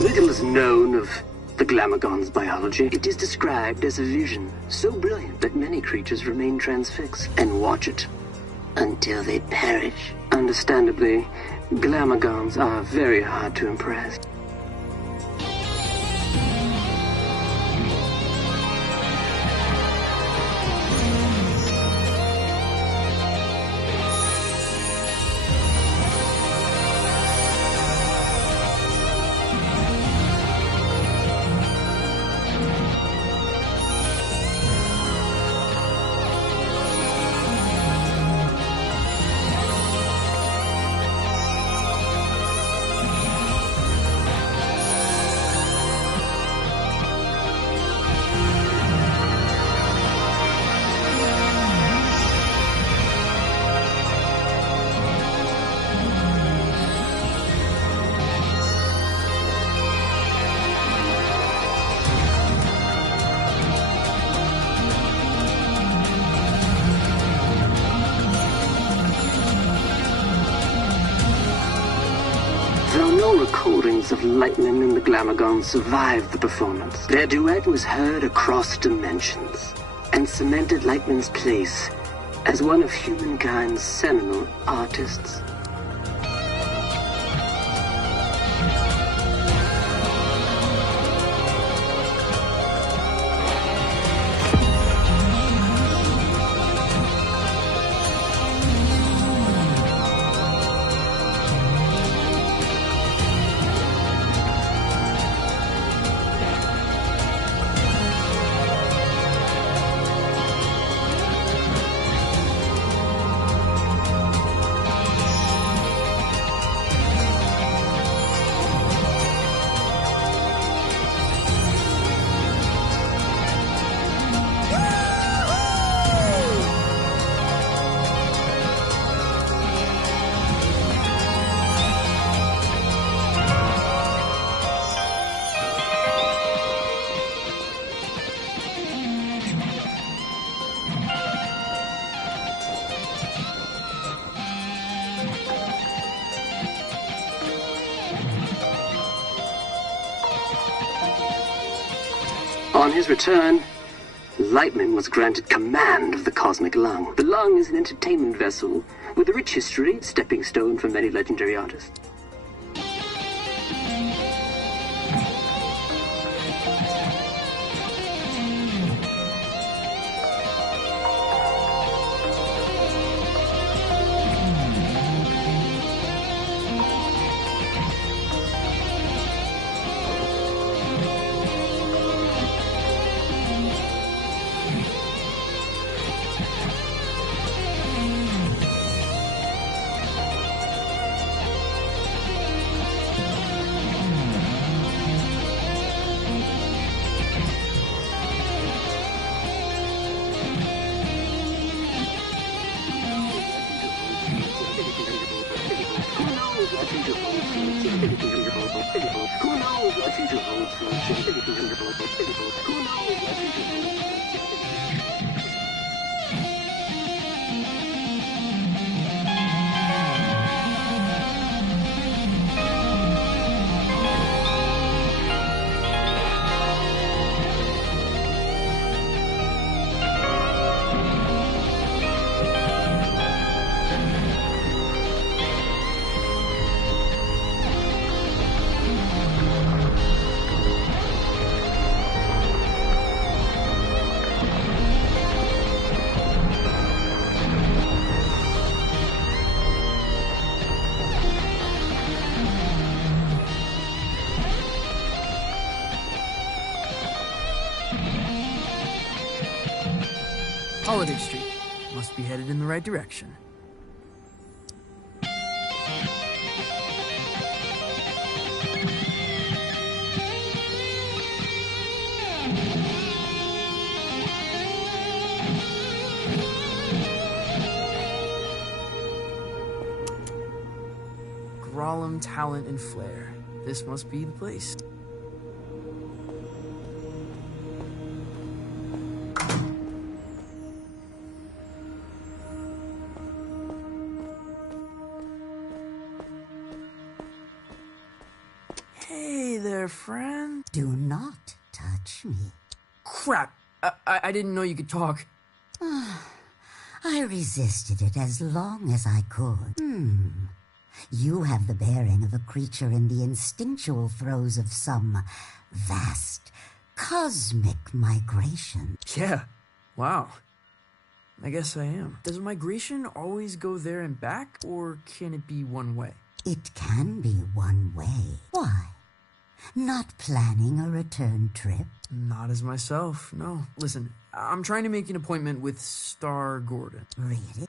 Little is known of the Glamagon's biology. It is described as a vision so brilliant that many creatures remain transfixed and watch it until they perish. Understandably, Glamagons are very hard to impress. Recordings of Lightning and the Glamagon survived the performance. Their duet was heard across dimensions and cemented Lightman's place as one of humankind's seminal artists. On his return, Lightman was granted command of the Cosmic Lung. The Lung is an entertainment vessel with a rich history, stepping stone for many legendary artists. Holiday Street. Must be headed in the right direction. Grolem, talent, and flair. This must be the place. Hey there, friend. Do not touch me. Crap! I didn't know you could talk. I resisted it as long as I could. You have the bearing of a creature in the instinctual throes of some vast, cosmic migration. Yeah. Wow. I guess I am. Does migration always go there and back, or can it be one way? It can be one way. Why? Not planning a return trip? Not as myself, no. Listen, I'm trying to make an appointment with Star Gordon. Really?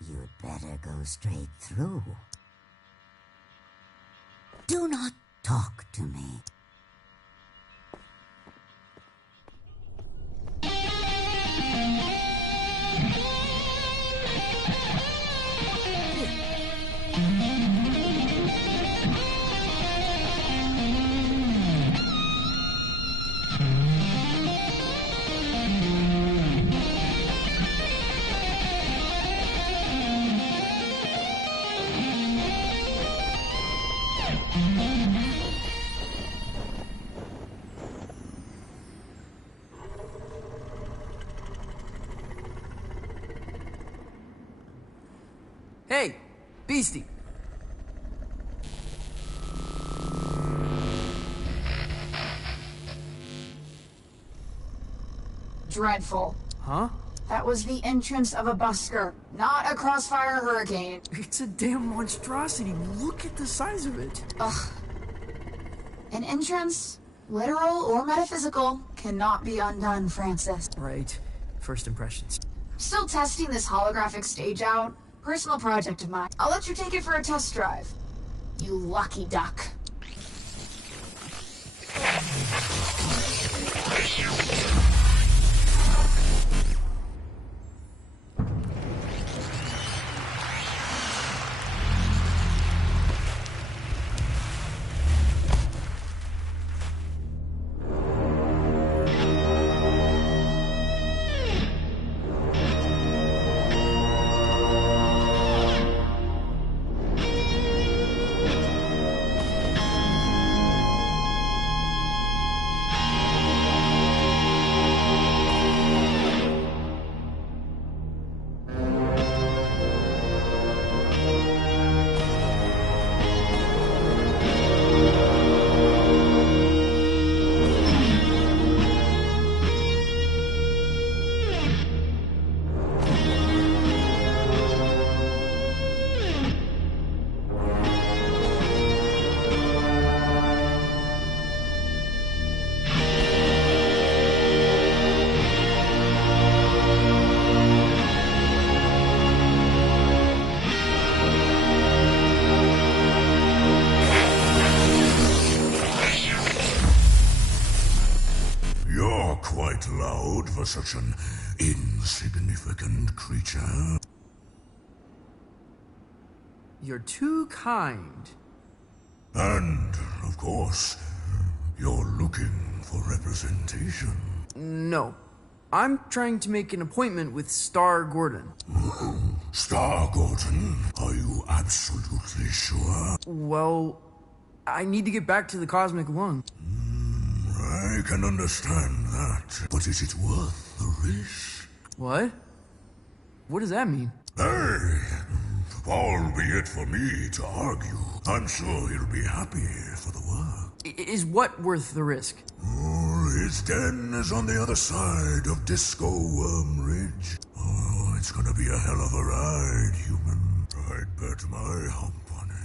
You'd better go straight through. Do not talk to me. Hey, Beastie. Dreadful. Huh? That was the entrance of a busker, not a crossfire hurricane. It's a damn monstrosity. Look at the size of it. Ugh. An entrance, literal or metaphysical, cannot be undone, Francis. Right. First impressions. Still testing this holographic stage out. Personal project of mine. I'll let you take it for a test drive. You lucky duck. For such an insignificant creature. You're too kind. And, of course, you're looking for representation. No. I'm trying to make an appointment with Star Gordon. Star Gordon? Are you absolutely sure? Well, I need to get back to the Cosmic Lung. I can understand that, but is it worth the risk? What? What does that mean? Hey, albeit for me to argue, I'm sure he'll be happy for the work. Is what worth the risk? His den is on the other side of Disco Worm Ridge. Oh, it's gonna be a hell of a ride, human. I'd bet my hump on it.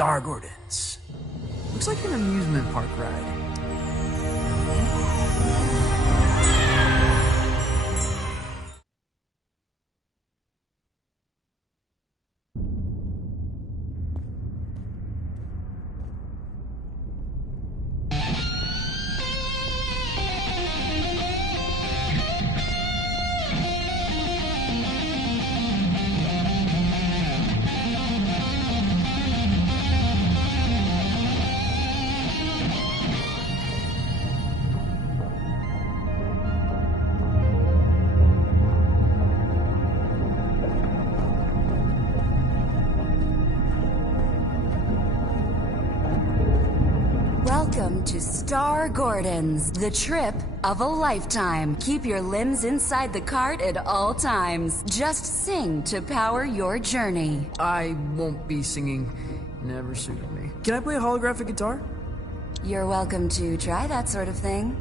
Star Gordons. Looks like an amusement park ride. Welcome to Star Gordons, the trip of a lifetime. Keep your limbs inside the cart at all times. Just sing to power your journey. I won't be singing. Never suited me. Can I play a holographic guitar? You're welcome to try that sort of thing.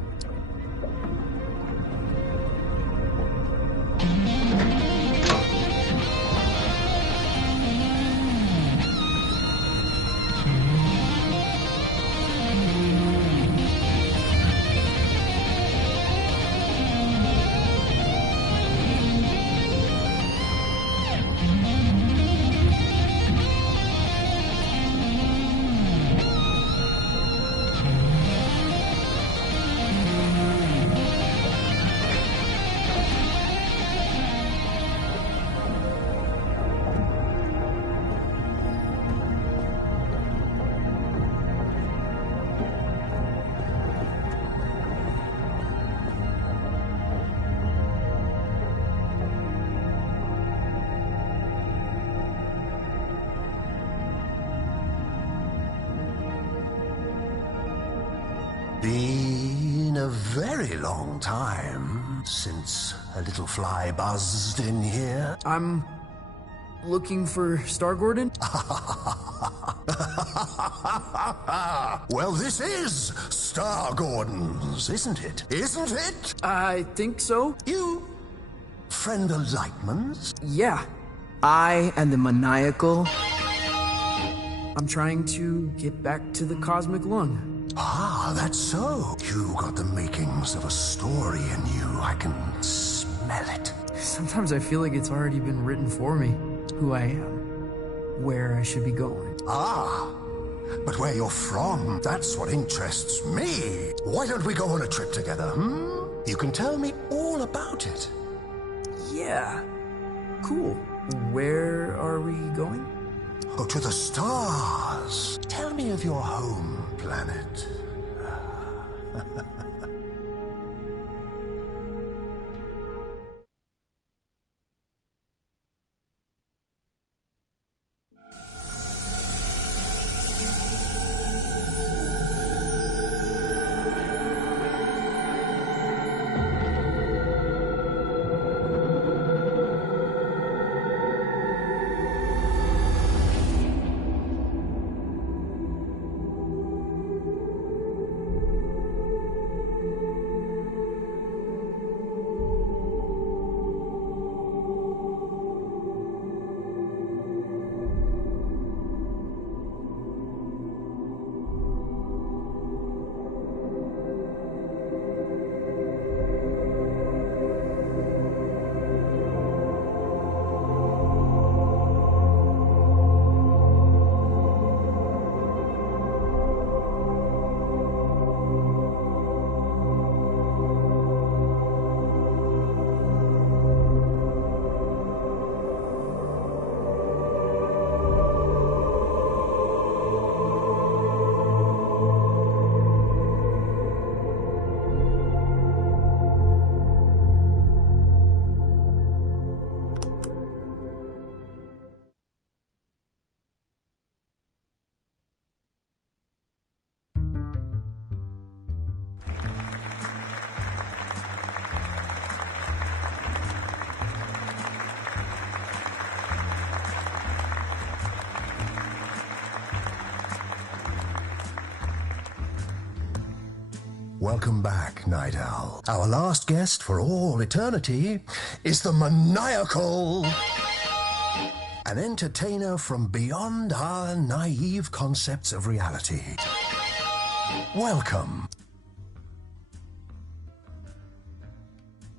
Been a very long time since a little fly buzzed in here. I'm looking for Star Gordon. Well, this is Star Gordon's, isn't it? Isn't it? I think so. You friend of Lightman's? Yeah. I and the maniacal. I'm trying to get back to the cosmic lung. Ah, that's so. You got the makings of a story in you. I can smell it. Sometimes I feel like it's already been written for me. Who I am. Where I should be going. Ah, but where you're from, that's what interests me. Why don't we go on a trip together, You can tell me all about it. Yeah. Cool. Where are we going? Oh, to the stars. Tell me of your home planet. Welcome back, Night Owl. Our last guest for all eternity is the maniacal An entertainer from beyond our naive concepts of reality. Welcome.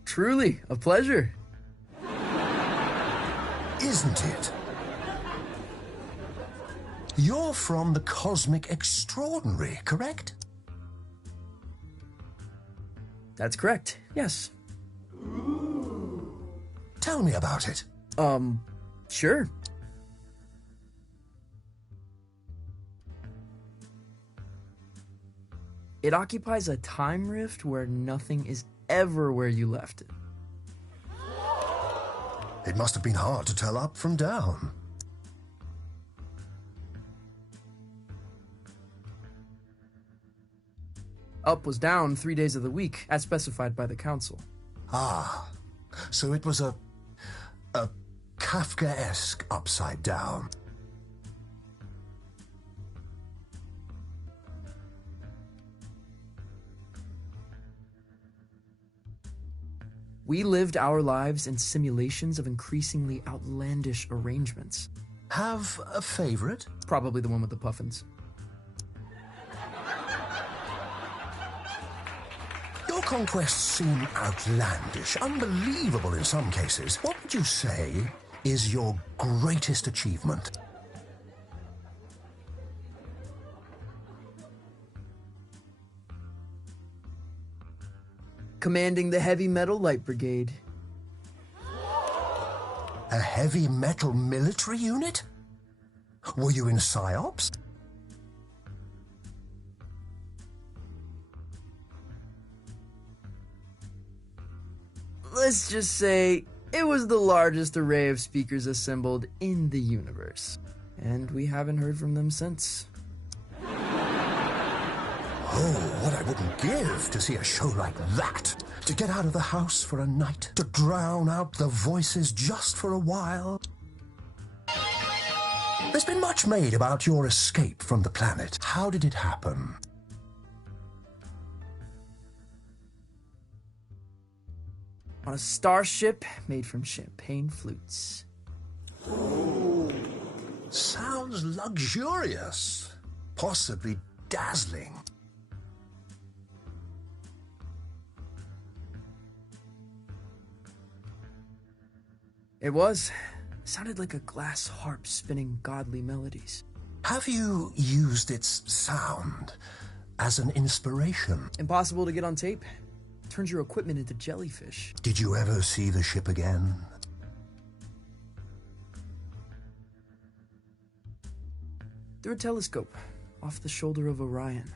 Truly, a pleasure. Isn't it? You're from the Cosmic Extraordinary, correct? That's correct, yes. Tell me about it. Sure. It occupies a time rift where nothing is ever where you left it. It must have been hard to tell up from down. Up was down 3 days of the week, as specified by the council. Ah, so it was a Kafkaesque upside down. We lived our lives in simulations of increasingly outlandish arrangements. Have a favorite? Probably the one with the puffins. Your conquests seem outlandish, unbelievable in some cases. What would you say is your greatest achievement? Commanding the Heavy Metal Light Brigade. A heavy metal military unit? Were you in PsyOps? Let's just say it was the largest array of speakers assembled in the universe. And we haven't heard from them since. Oh, what I wouldn't give to see a show like that. To get out of the house for a night. To drown out the voices just for a while. There's been much made about your escape from the planet. How did it happen? On a starship made from champagne flutes. Sounds luxurious. Possibly dazzling. It was. Sounded like a glass harp spinning godly melodies. Have you used its sound as an inspiration? Impossible to get on tape. Turns your equipment into jellyfish. Did you ever see the ship again? Through a telescope, off the shoulder of Orion.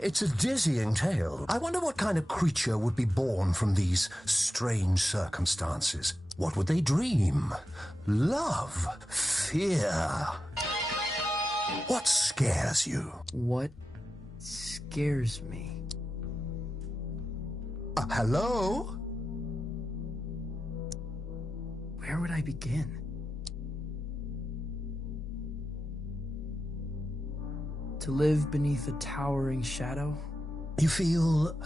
It's a dizzying tale. I wonder what kind of creature would be born from these strange circumstances. What would they dream? Love? Fear? What scares you? What scares me? Hello? Where would I begin? To live beneath a towering shadow? You feel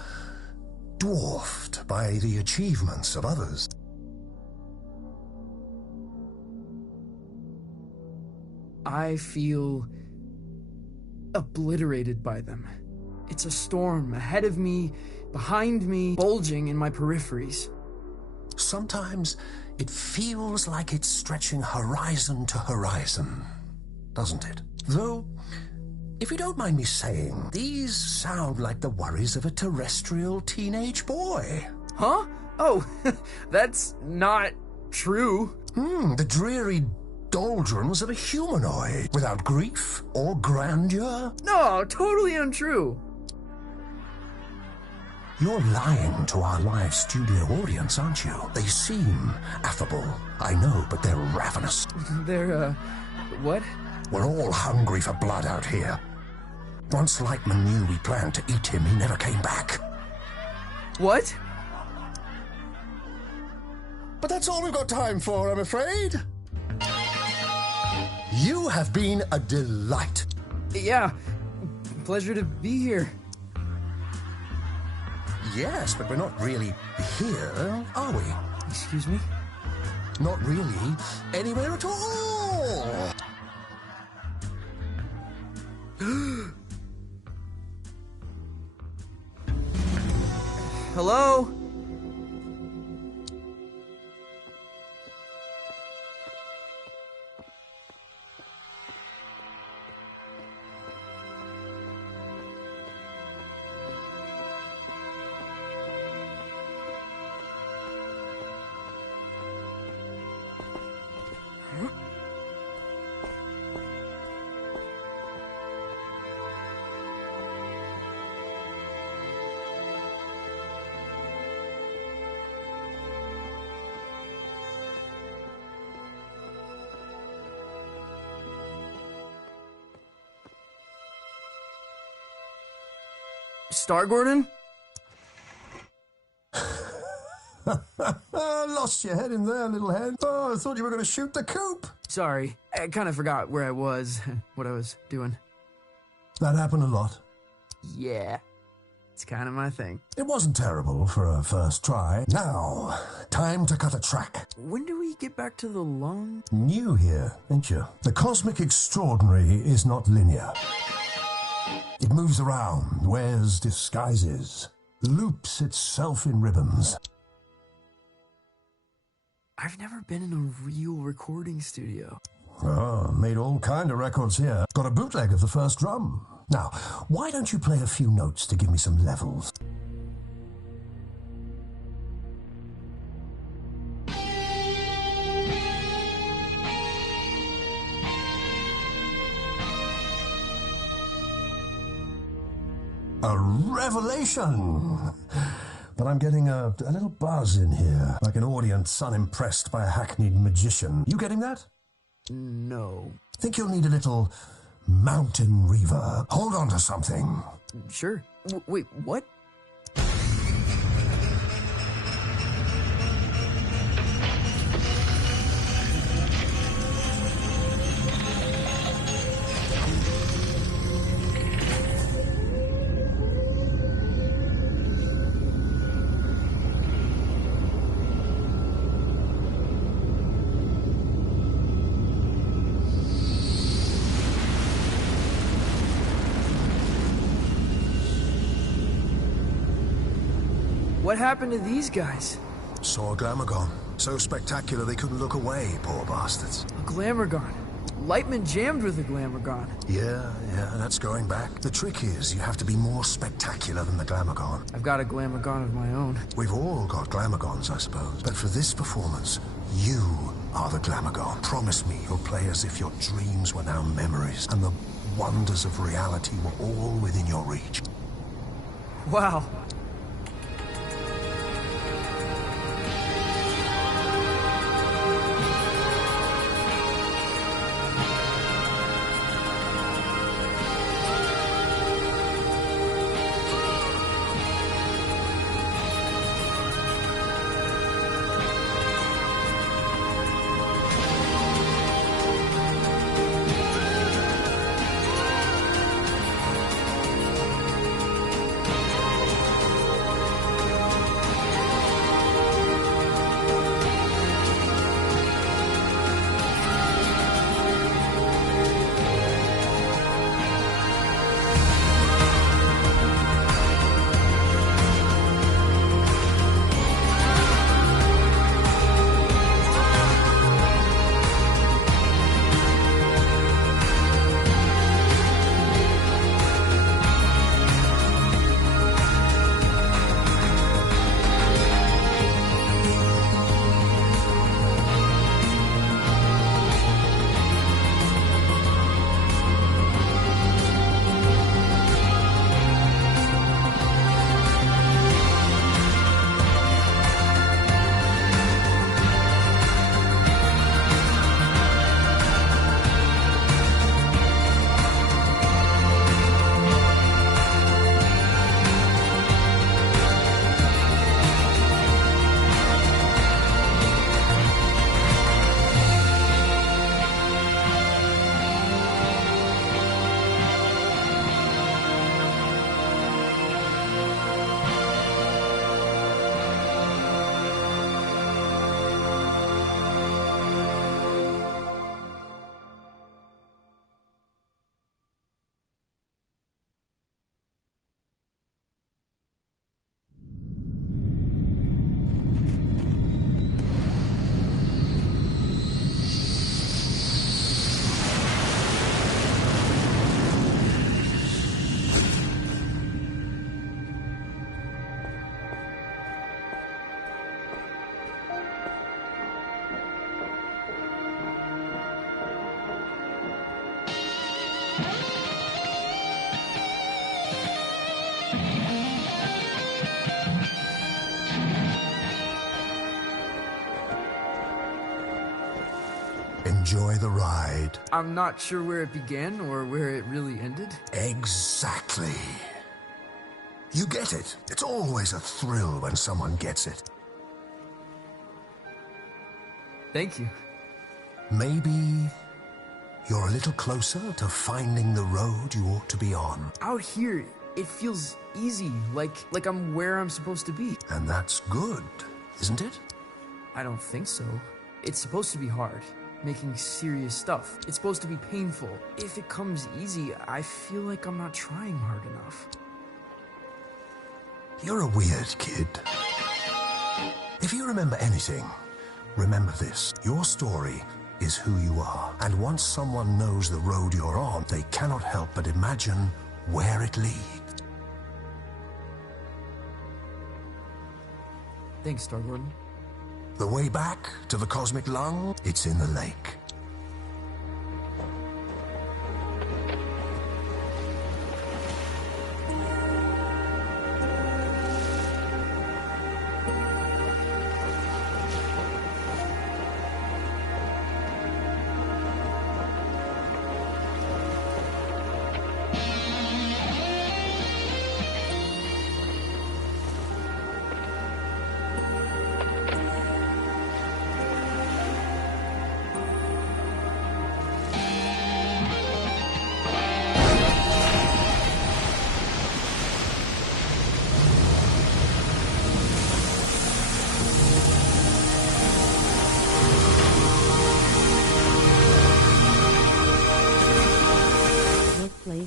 dwarfed by the achievements of others. I feel obliterated by them. It's a storm ahead of me, behind me, bulging in my peripheries. Sometimes it feels like it's stretching horizon to horizon, doesn't it? Though, if you don't mind me saying, these sound like the worries of a terrestrial teenage boy. Huh? Oh, that's not true. The dreary doldrums of a humanoid, without grief or grandeur. No, totally untrue. You're lying to our live studio audience, aren't you? They seem affable, I know, but they're ravenous. They're, what? We're all hungry for blood out here. Once Lightman knew we planned to eat him, he never came back. What? But that's all we've got time for, I'm afraid. You have been a delight. Yeah, pleasure to be here. Yes, but we're not really here, are we? Excuse me? Not really. Anywhere at all. Hello? Star Gordon? Lost your head in there, little hen. Oh, I thought you were going to shoot the coop. Sorry, I kind of forgot where I was, what I was doing. That happened a lot. Yeah, it's kind of my thing. It wasn't terrible for a first try. Now, time to cut a track. When do we get back to the lawn? New here, ain't you? The cosmic extraordinary is not linear. It moves around, wears disguises, loops itself in ribbons. I've never been in a real recording studio. Oh, made all kind of records here. Got a bootleg of the first drum. Now, why don't you play a few notes to give me some levels? A revelation! But I'm getting a little buzz in here, like an audience unimpressed by a hackneyed magician. You getting that? No. Think you'll need a little mountain reverb. Hold on to something. Sure. Wait, what? What happened to these guys? Saw a Glamogon. So spectacular they couldn't look away, poor bastards. A Glamogon. Lightman jammed with a Glamogon. Yeah, that's going back. The trick is you have to be more spectacular than the Glamogon. I've got a Glamogon of my own. We've all got Glamagons, I suppose. But for this performance, you are the Glamogon. Promise me you'll play as if your dreams were now memories and the wonders of reality were all within your reach. Wow. enjoy the ride. I'm not sure where it began or where it really ended. Exactly. You get it. It's always a thrill when someone gets it. Thank you. Maybe you're a little closer to finding the road you ought to be on. Out here, it feels easy, like I'm where I'm supposed to be. And that's good, isn't it? I don't think so. It's supposed to be hard, making serious stuff. It's supposed to be painful. If it comes easy, I feel like I'm not trying hard enough. You're a weird kid. If you remember anything, remember this. Your story is who you are. And once someone knows the road you're on, they cannot help but imagine where it leads. Thanks, Star-Gordon. The way back to the cosmic lung, it's in the lake.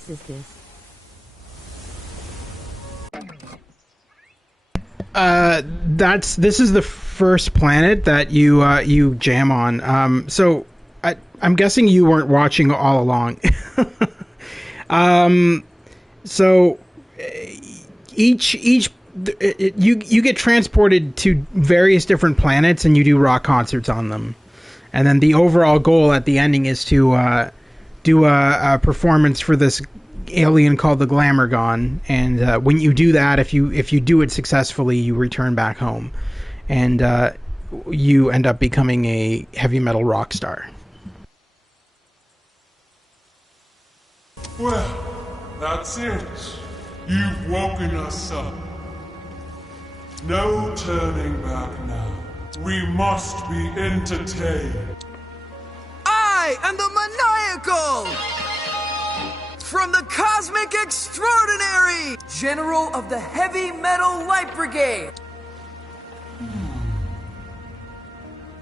Is this? This is the first planet that you jam on. So I'm guessing you weren't watching all along. So each you get transported to various different planets and you do rock concerts on them, and then the overall goal at the ending is to do a performance for this alien called the Glamourgon, and when you do that, if you do it successfully, you return back home, and you end up becoming a heavy metal rock star. Well, that's it. You've woken us up. No turning back now. We must be entertained. I am the maniacal! From the Cosmic Extraordinary! General of the Heavy Metal Light Brigade!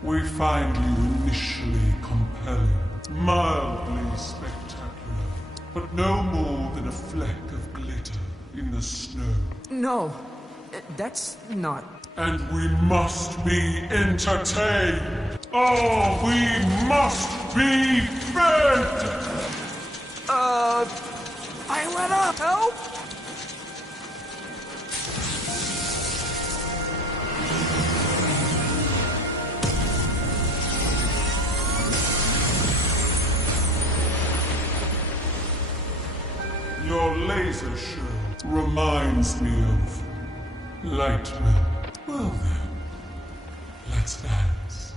We find you initially compelling, mildly spectacular, but no more than a fleck of glitter in the snow. No, that's not... And we must be entertained. Oh, we must be fed! I went up! Help! Your laser show reminds me of Lightman. Well then, let's dance.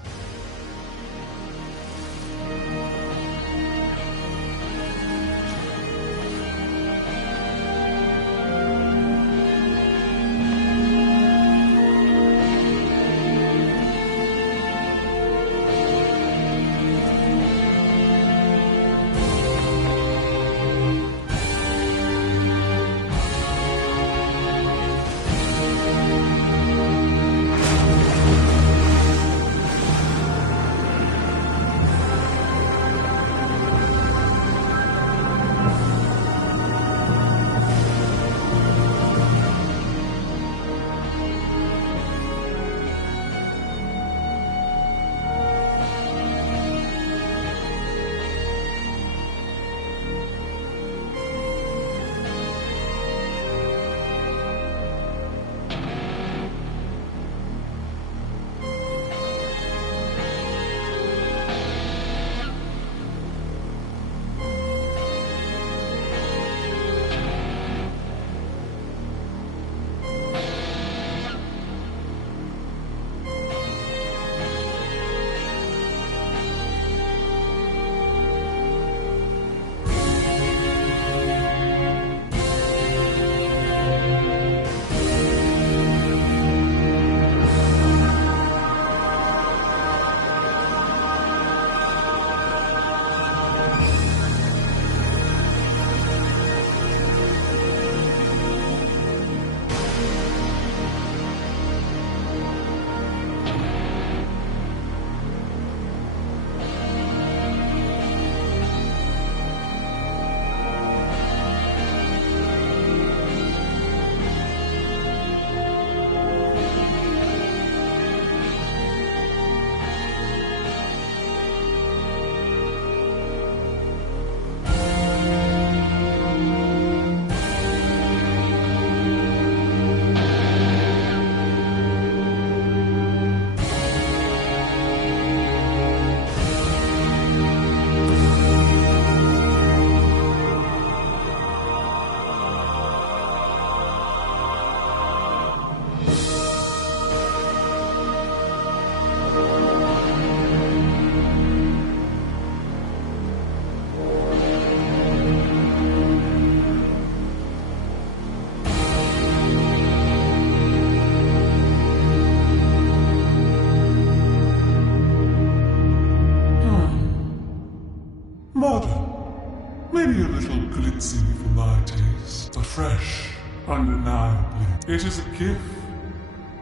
Modern. Maybe a little glitzy for my taste, but fresh, undeniably. It is a gift,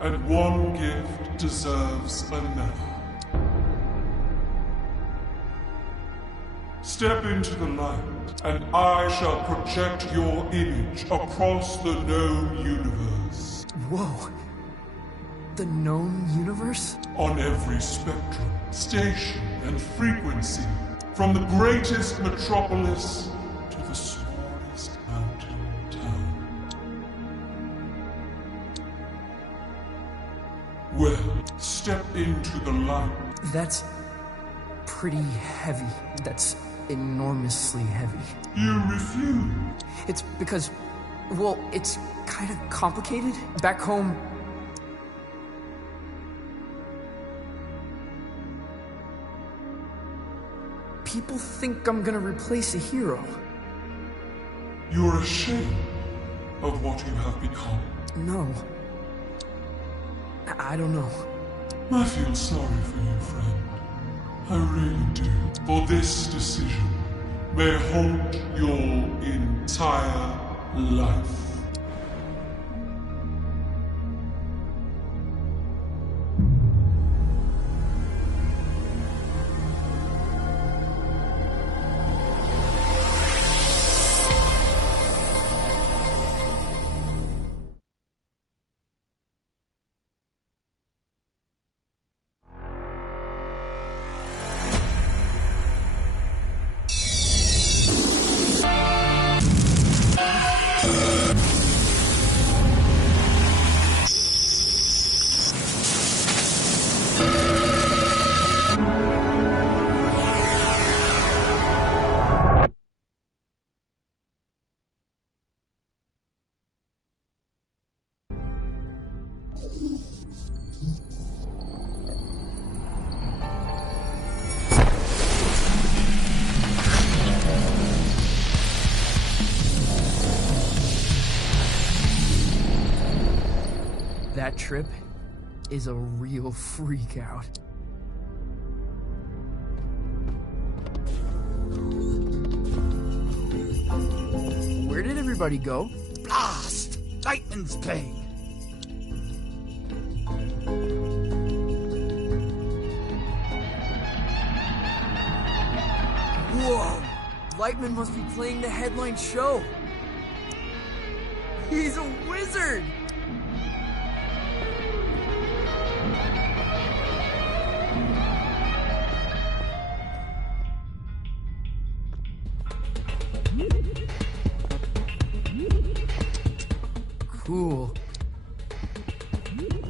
and one gift deserves another. Step into the light, and I shall project your image across the known universe. Whoa. The known universe? On every spectrum, station, and frequency, from the greatest metropolis to the smallest mountain town. Well, step into the light. That's pretty heavy. That's enormously heavy. You refuse? It's because, well, it's kind of complicated. Back home, people think I'm gonna replace a hero. You're ashamed of what you have become? No. I don't know. I feel sorry for you, friend. I really do. For this decision may haunt your entire life. That trip is a real freak out. Where did everybody go? Blast! Lightning's playing. Whoa! Lightman must be playing the headline show. He's a wizard! Cool.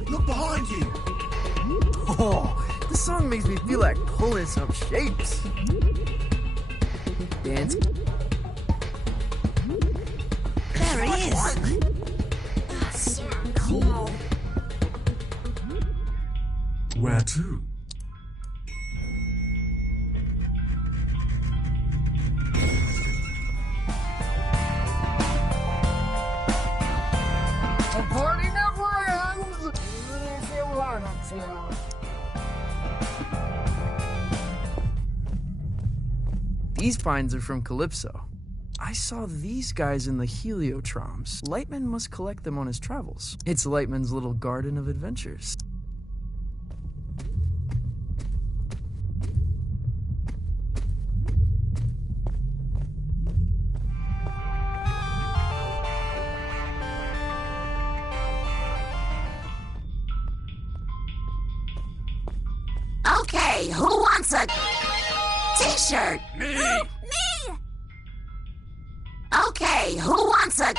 Look behind you! Oh, this song makes me feel like pulling some shapes. Dance. There he is! That's so cool! Where to? The party never ends! Even if you want it to. These pines are from Calypso. I saw these guys in the heliotroms. Lightman must collect them on his travels. It's Lightman's little garden of adventures. Okay, who wants a t-shirt? Me! Me! Okay, who wants a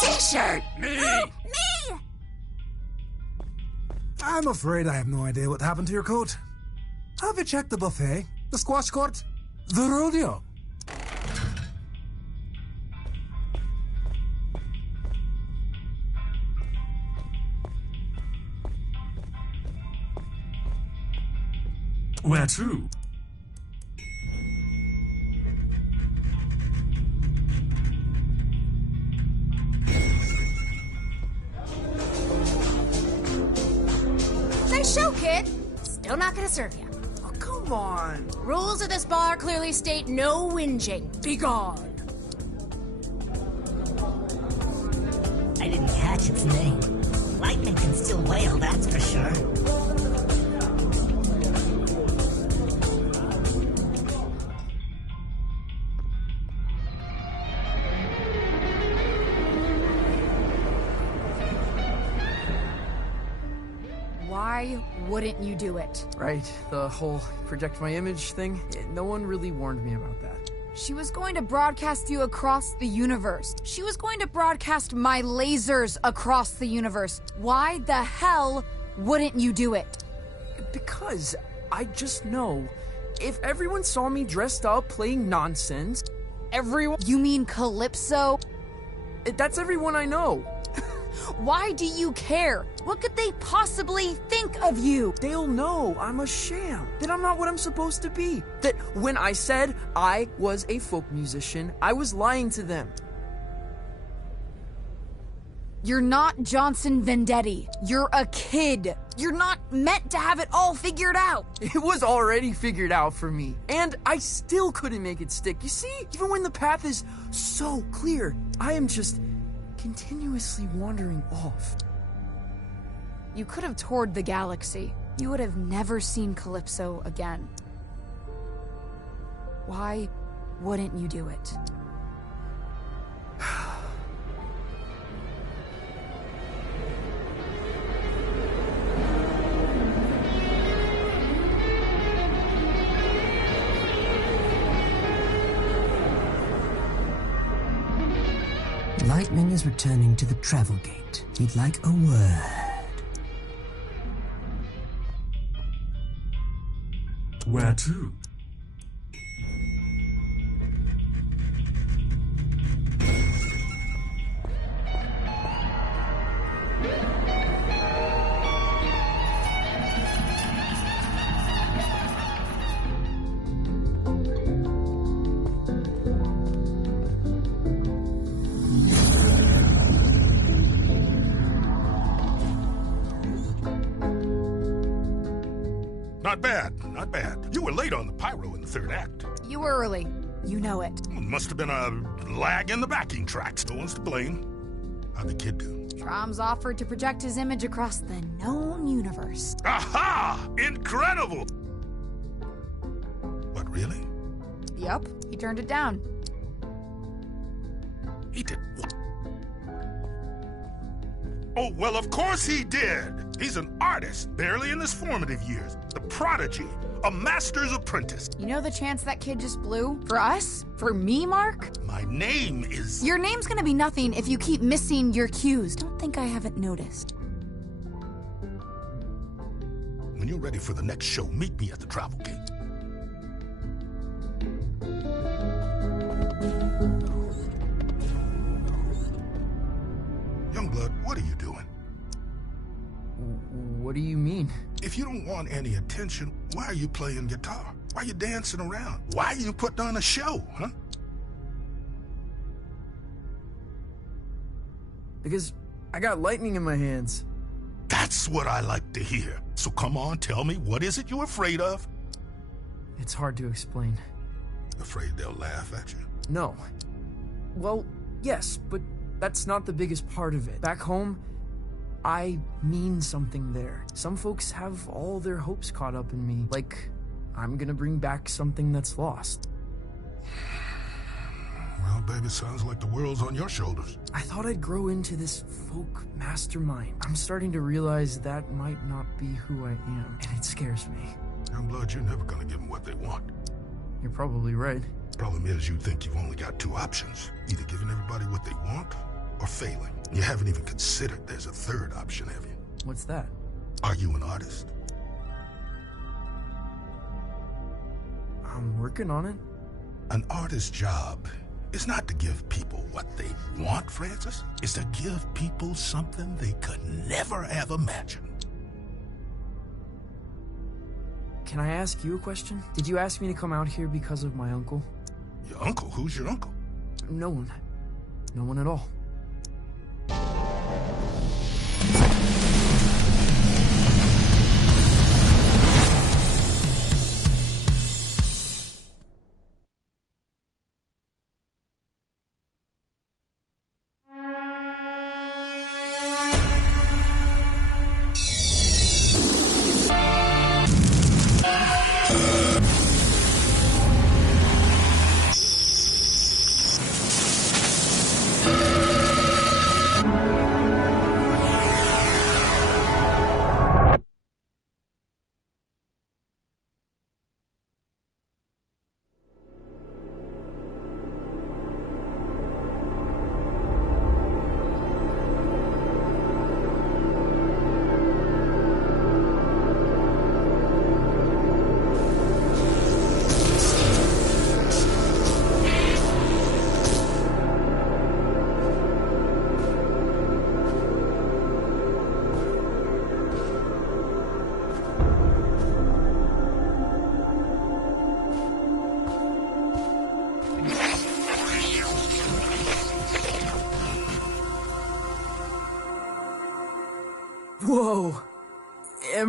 t-shirt? Me! Me! I'm afraid I have no idea what happened to your coat. Have you checked the buffet, the squash court, the rodeo? Where to? Nice show, kid. Still not gonna serve you. Oh, come Come on. Rules of this bar clearly state no whinging. Be gone. I didn't catch its name. Lightning can still wail, that's for sure. Why wouldn't you do it? Right, the whole project my image thing. No one really warned me about that. She was going to broadcast you across the universe. She was going to broadcast my lasers across the universe. Why the hell wouldn't you do it? Because I just know if everyone saw me dressed up playing nonsense, everyone... You mean Calypso? That's everyone I know. Why do you care? What could they possibly think of you? They'll know I'm a sham, that I'm not what I'm supposed to be, that when I said I was a folk musician, I was lying to them. You're not Johnson Vendetti. You're a kid. You're not meant to have it all figured out. It was already figured out for me, and I still couldn't make it stick. You see, even when the path is so clear, I am just continuously wandering off. You could have toured the galaxy. You would have never seen Calypso again. Why wouldn't you do it? Lightning is returning to the travel gate. He'd like a word. Where to? Not bad, not bad. You were late on the pyro in the third act. You were early. You know it. Must have been a lag in the backing tracks. No one's to blame. How'd the kid do? Trom's offered to project his image across the known universe. Aha! Incredible! What, really? Yep, he turned it down. He did what? Oh, well, of course he did. He's an artist, barely in his formative years. The prodigy, a master's apprentice. You know the chance that kid just blew? For us? For me, Mark? My name is... Your name's gonna be nothing if you keep missing your cues. Don't think I haven't noticed. When you're ready for the next show, meet me at the travel gate. Youngblood, what are you doing? What do you mean? If you don't want any attention, why are you playing guitar? Why are you dancing around? Why are you putting on a show, huh? Because I got lightning in my hands. That's what I like to hear. So come on, tell me, what is it you're afraid of? It's hard to explain. Afraid they'll laugh at you? No. Well, yes, but that's not the biggest part of it. Back home, I mean something there. Some folks have all their hopes caught up in me. Like, I'm gonna bring back something that's lost. Well, baby, sounds like the world's on your shoulders. I thought I'd grow into this folk mastermind. I'm starting to realize that might not be who I am, and it scares me. Youngblood, you're never gonna give them what they want. You're probably right. Problem is, you think you've only got two options. Either giving everybody what they want, or failing. You haven't even considered there's a third option, have you? What's that? Are you an artist? I'm working on it. An artist's job is not to give people what they want, Francis. It's to give people something they could never have imagined. Can I ask you a question? Did you ask me to come out here because of my uncle? Your uncle? Who's your uncle? No one. No one at all.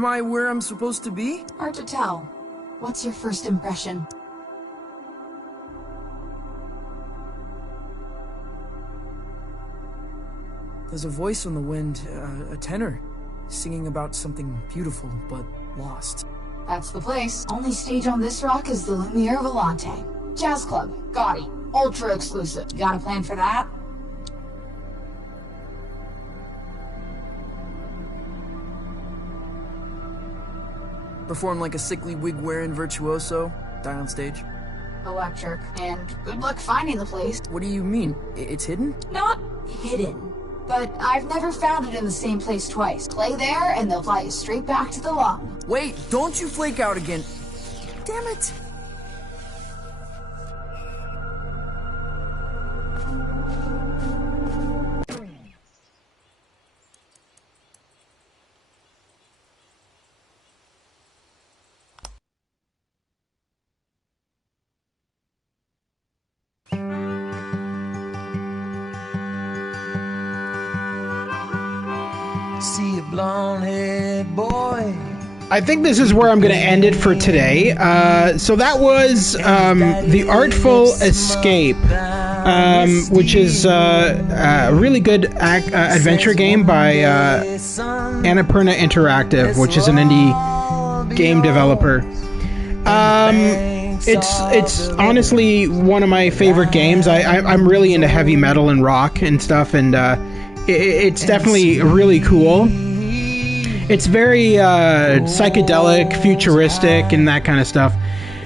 Am I where I'm supposed to be? Hard to tell. What's your first impression? There's a voice on the wind, a tenor, singing about something beautiful but lost. That's the place. Only stage on this rock is the Lumiere Volante. Jazz club, gaudy, ultra exclusive. Got a plan for that? Perform like a sickly wig-wearing virtuoso, die on stage. Electric. And good luck finding the place. What do you mean? It's hidden? Not hidden. But I've never found it in the same place twice. Play there, and they'll fly you straight back to the lung. Wait, don't you flake out again. Damn it! See a blonde-haired boy. I think this is where I'm going to end it for today. So that was The Artful Escape, which is a really good adventure game by Annapurna Interactive, which is an indie game developer. It's honestly one of my favorite games. I'm really into heavy metal and rock and stuff, and it's definitely really cool. It's very psychedelic, futuristic, and that kind of stuff.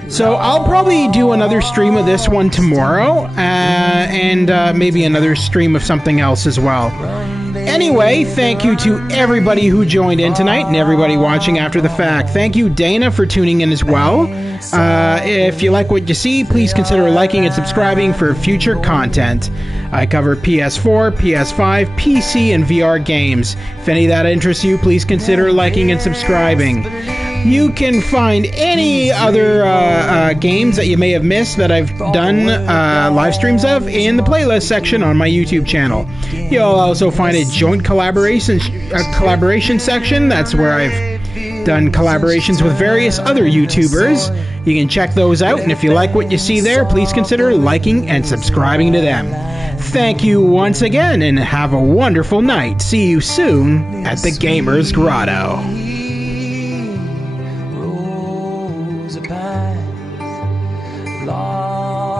So I'll probably do another stream of this one tomorrow, and maybe another stream of something else as well. Anyway, thank you to everybody who joined in tonight and everybody watching after the fact. Thank you, Dana, for tuning in as well. If you like what you see, please consider liking and subscribing for future content. I cover PS4, PS5, PC, and VR games. If any of that interests you, please consider liking and subscribing. You can find any other games that you may have missed that I've done live streams of in the playlist section on my YouTube channel. You'll also find a joint collaboration section. That's where I've done collaborations with various other YouTubers. You can check those out, and if you like what you see there, please consider liking and subscribing to them. Thank you once again, and have a wonderful night. See you soon at the Gamers Grotto.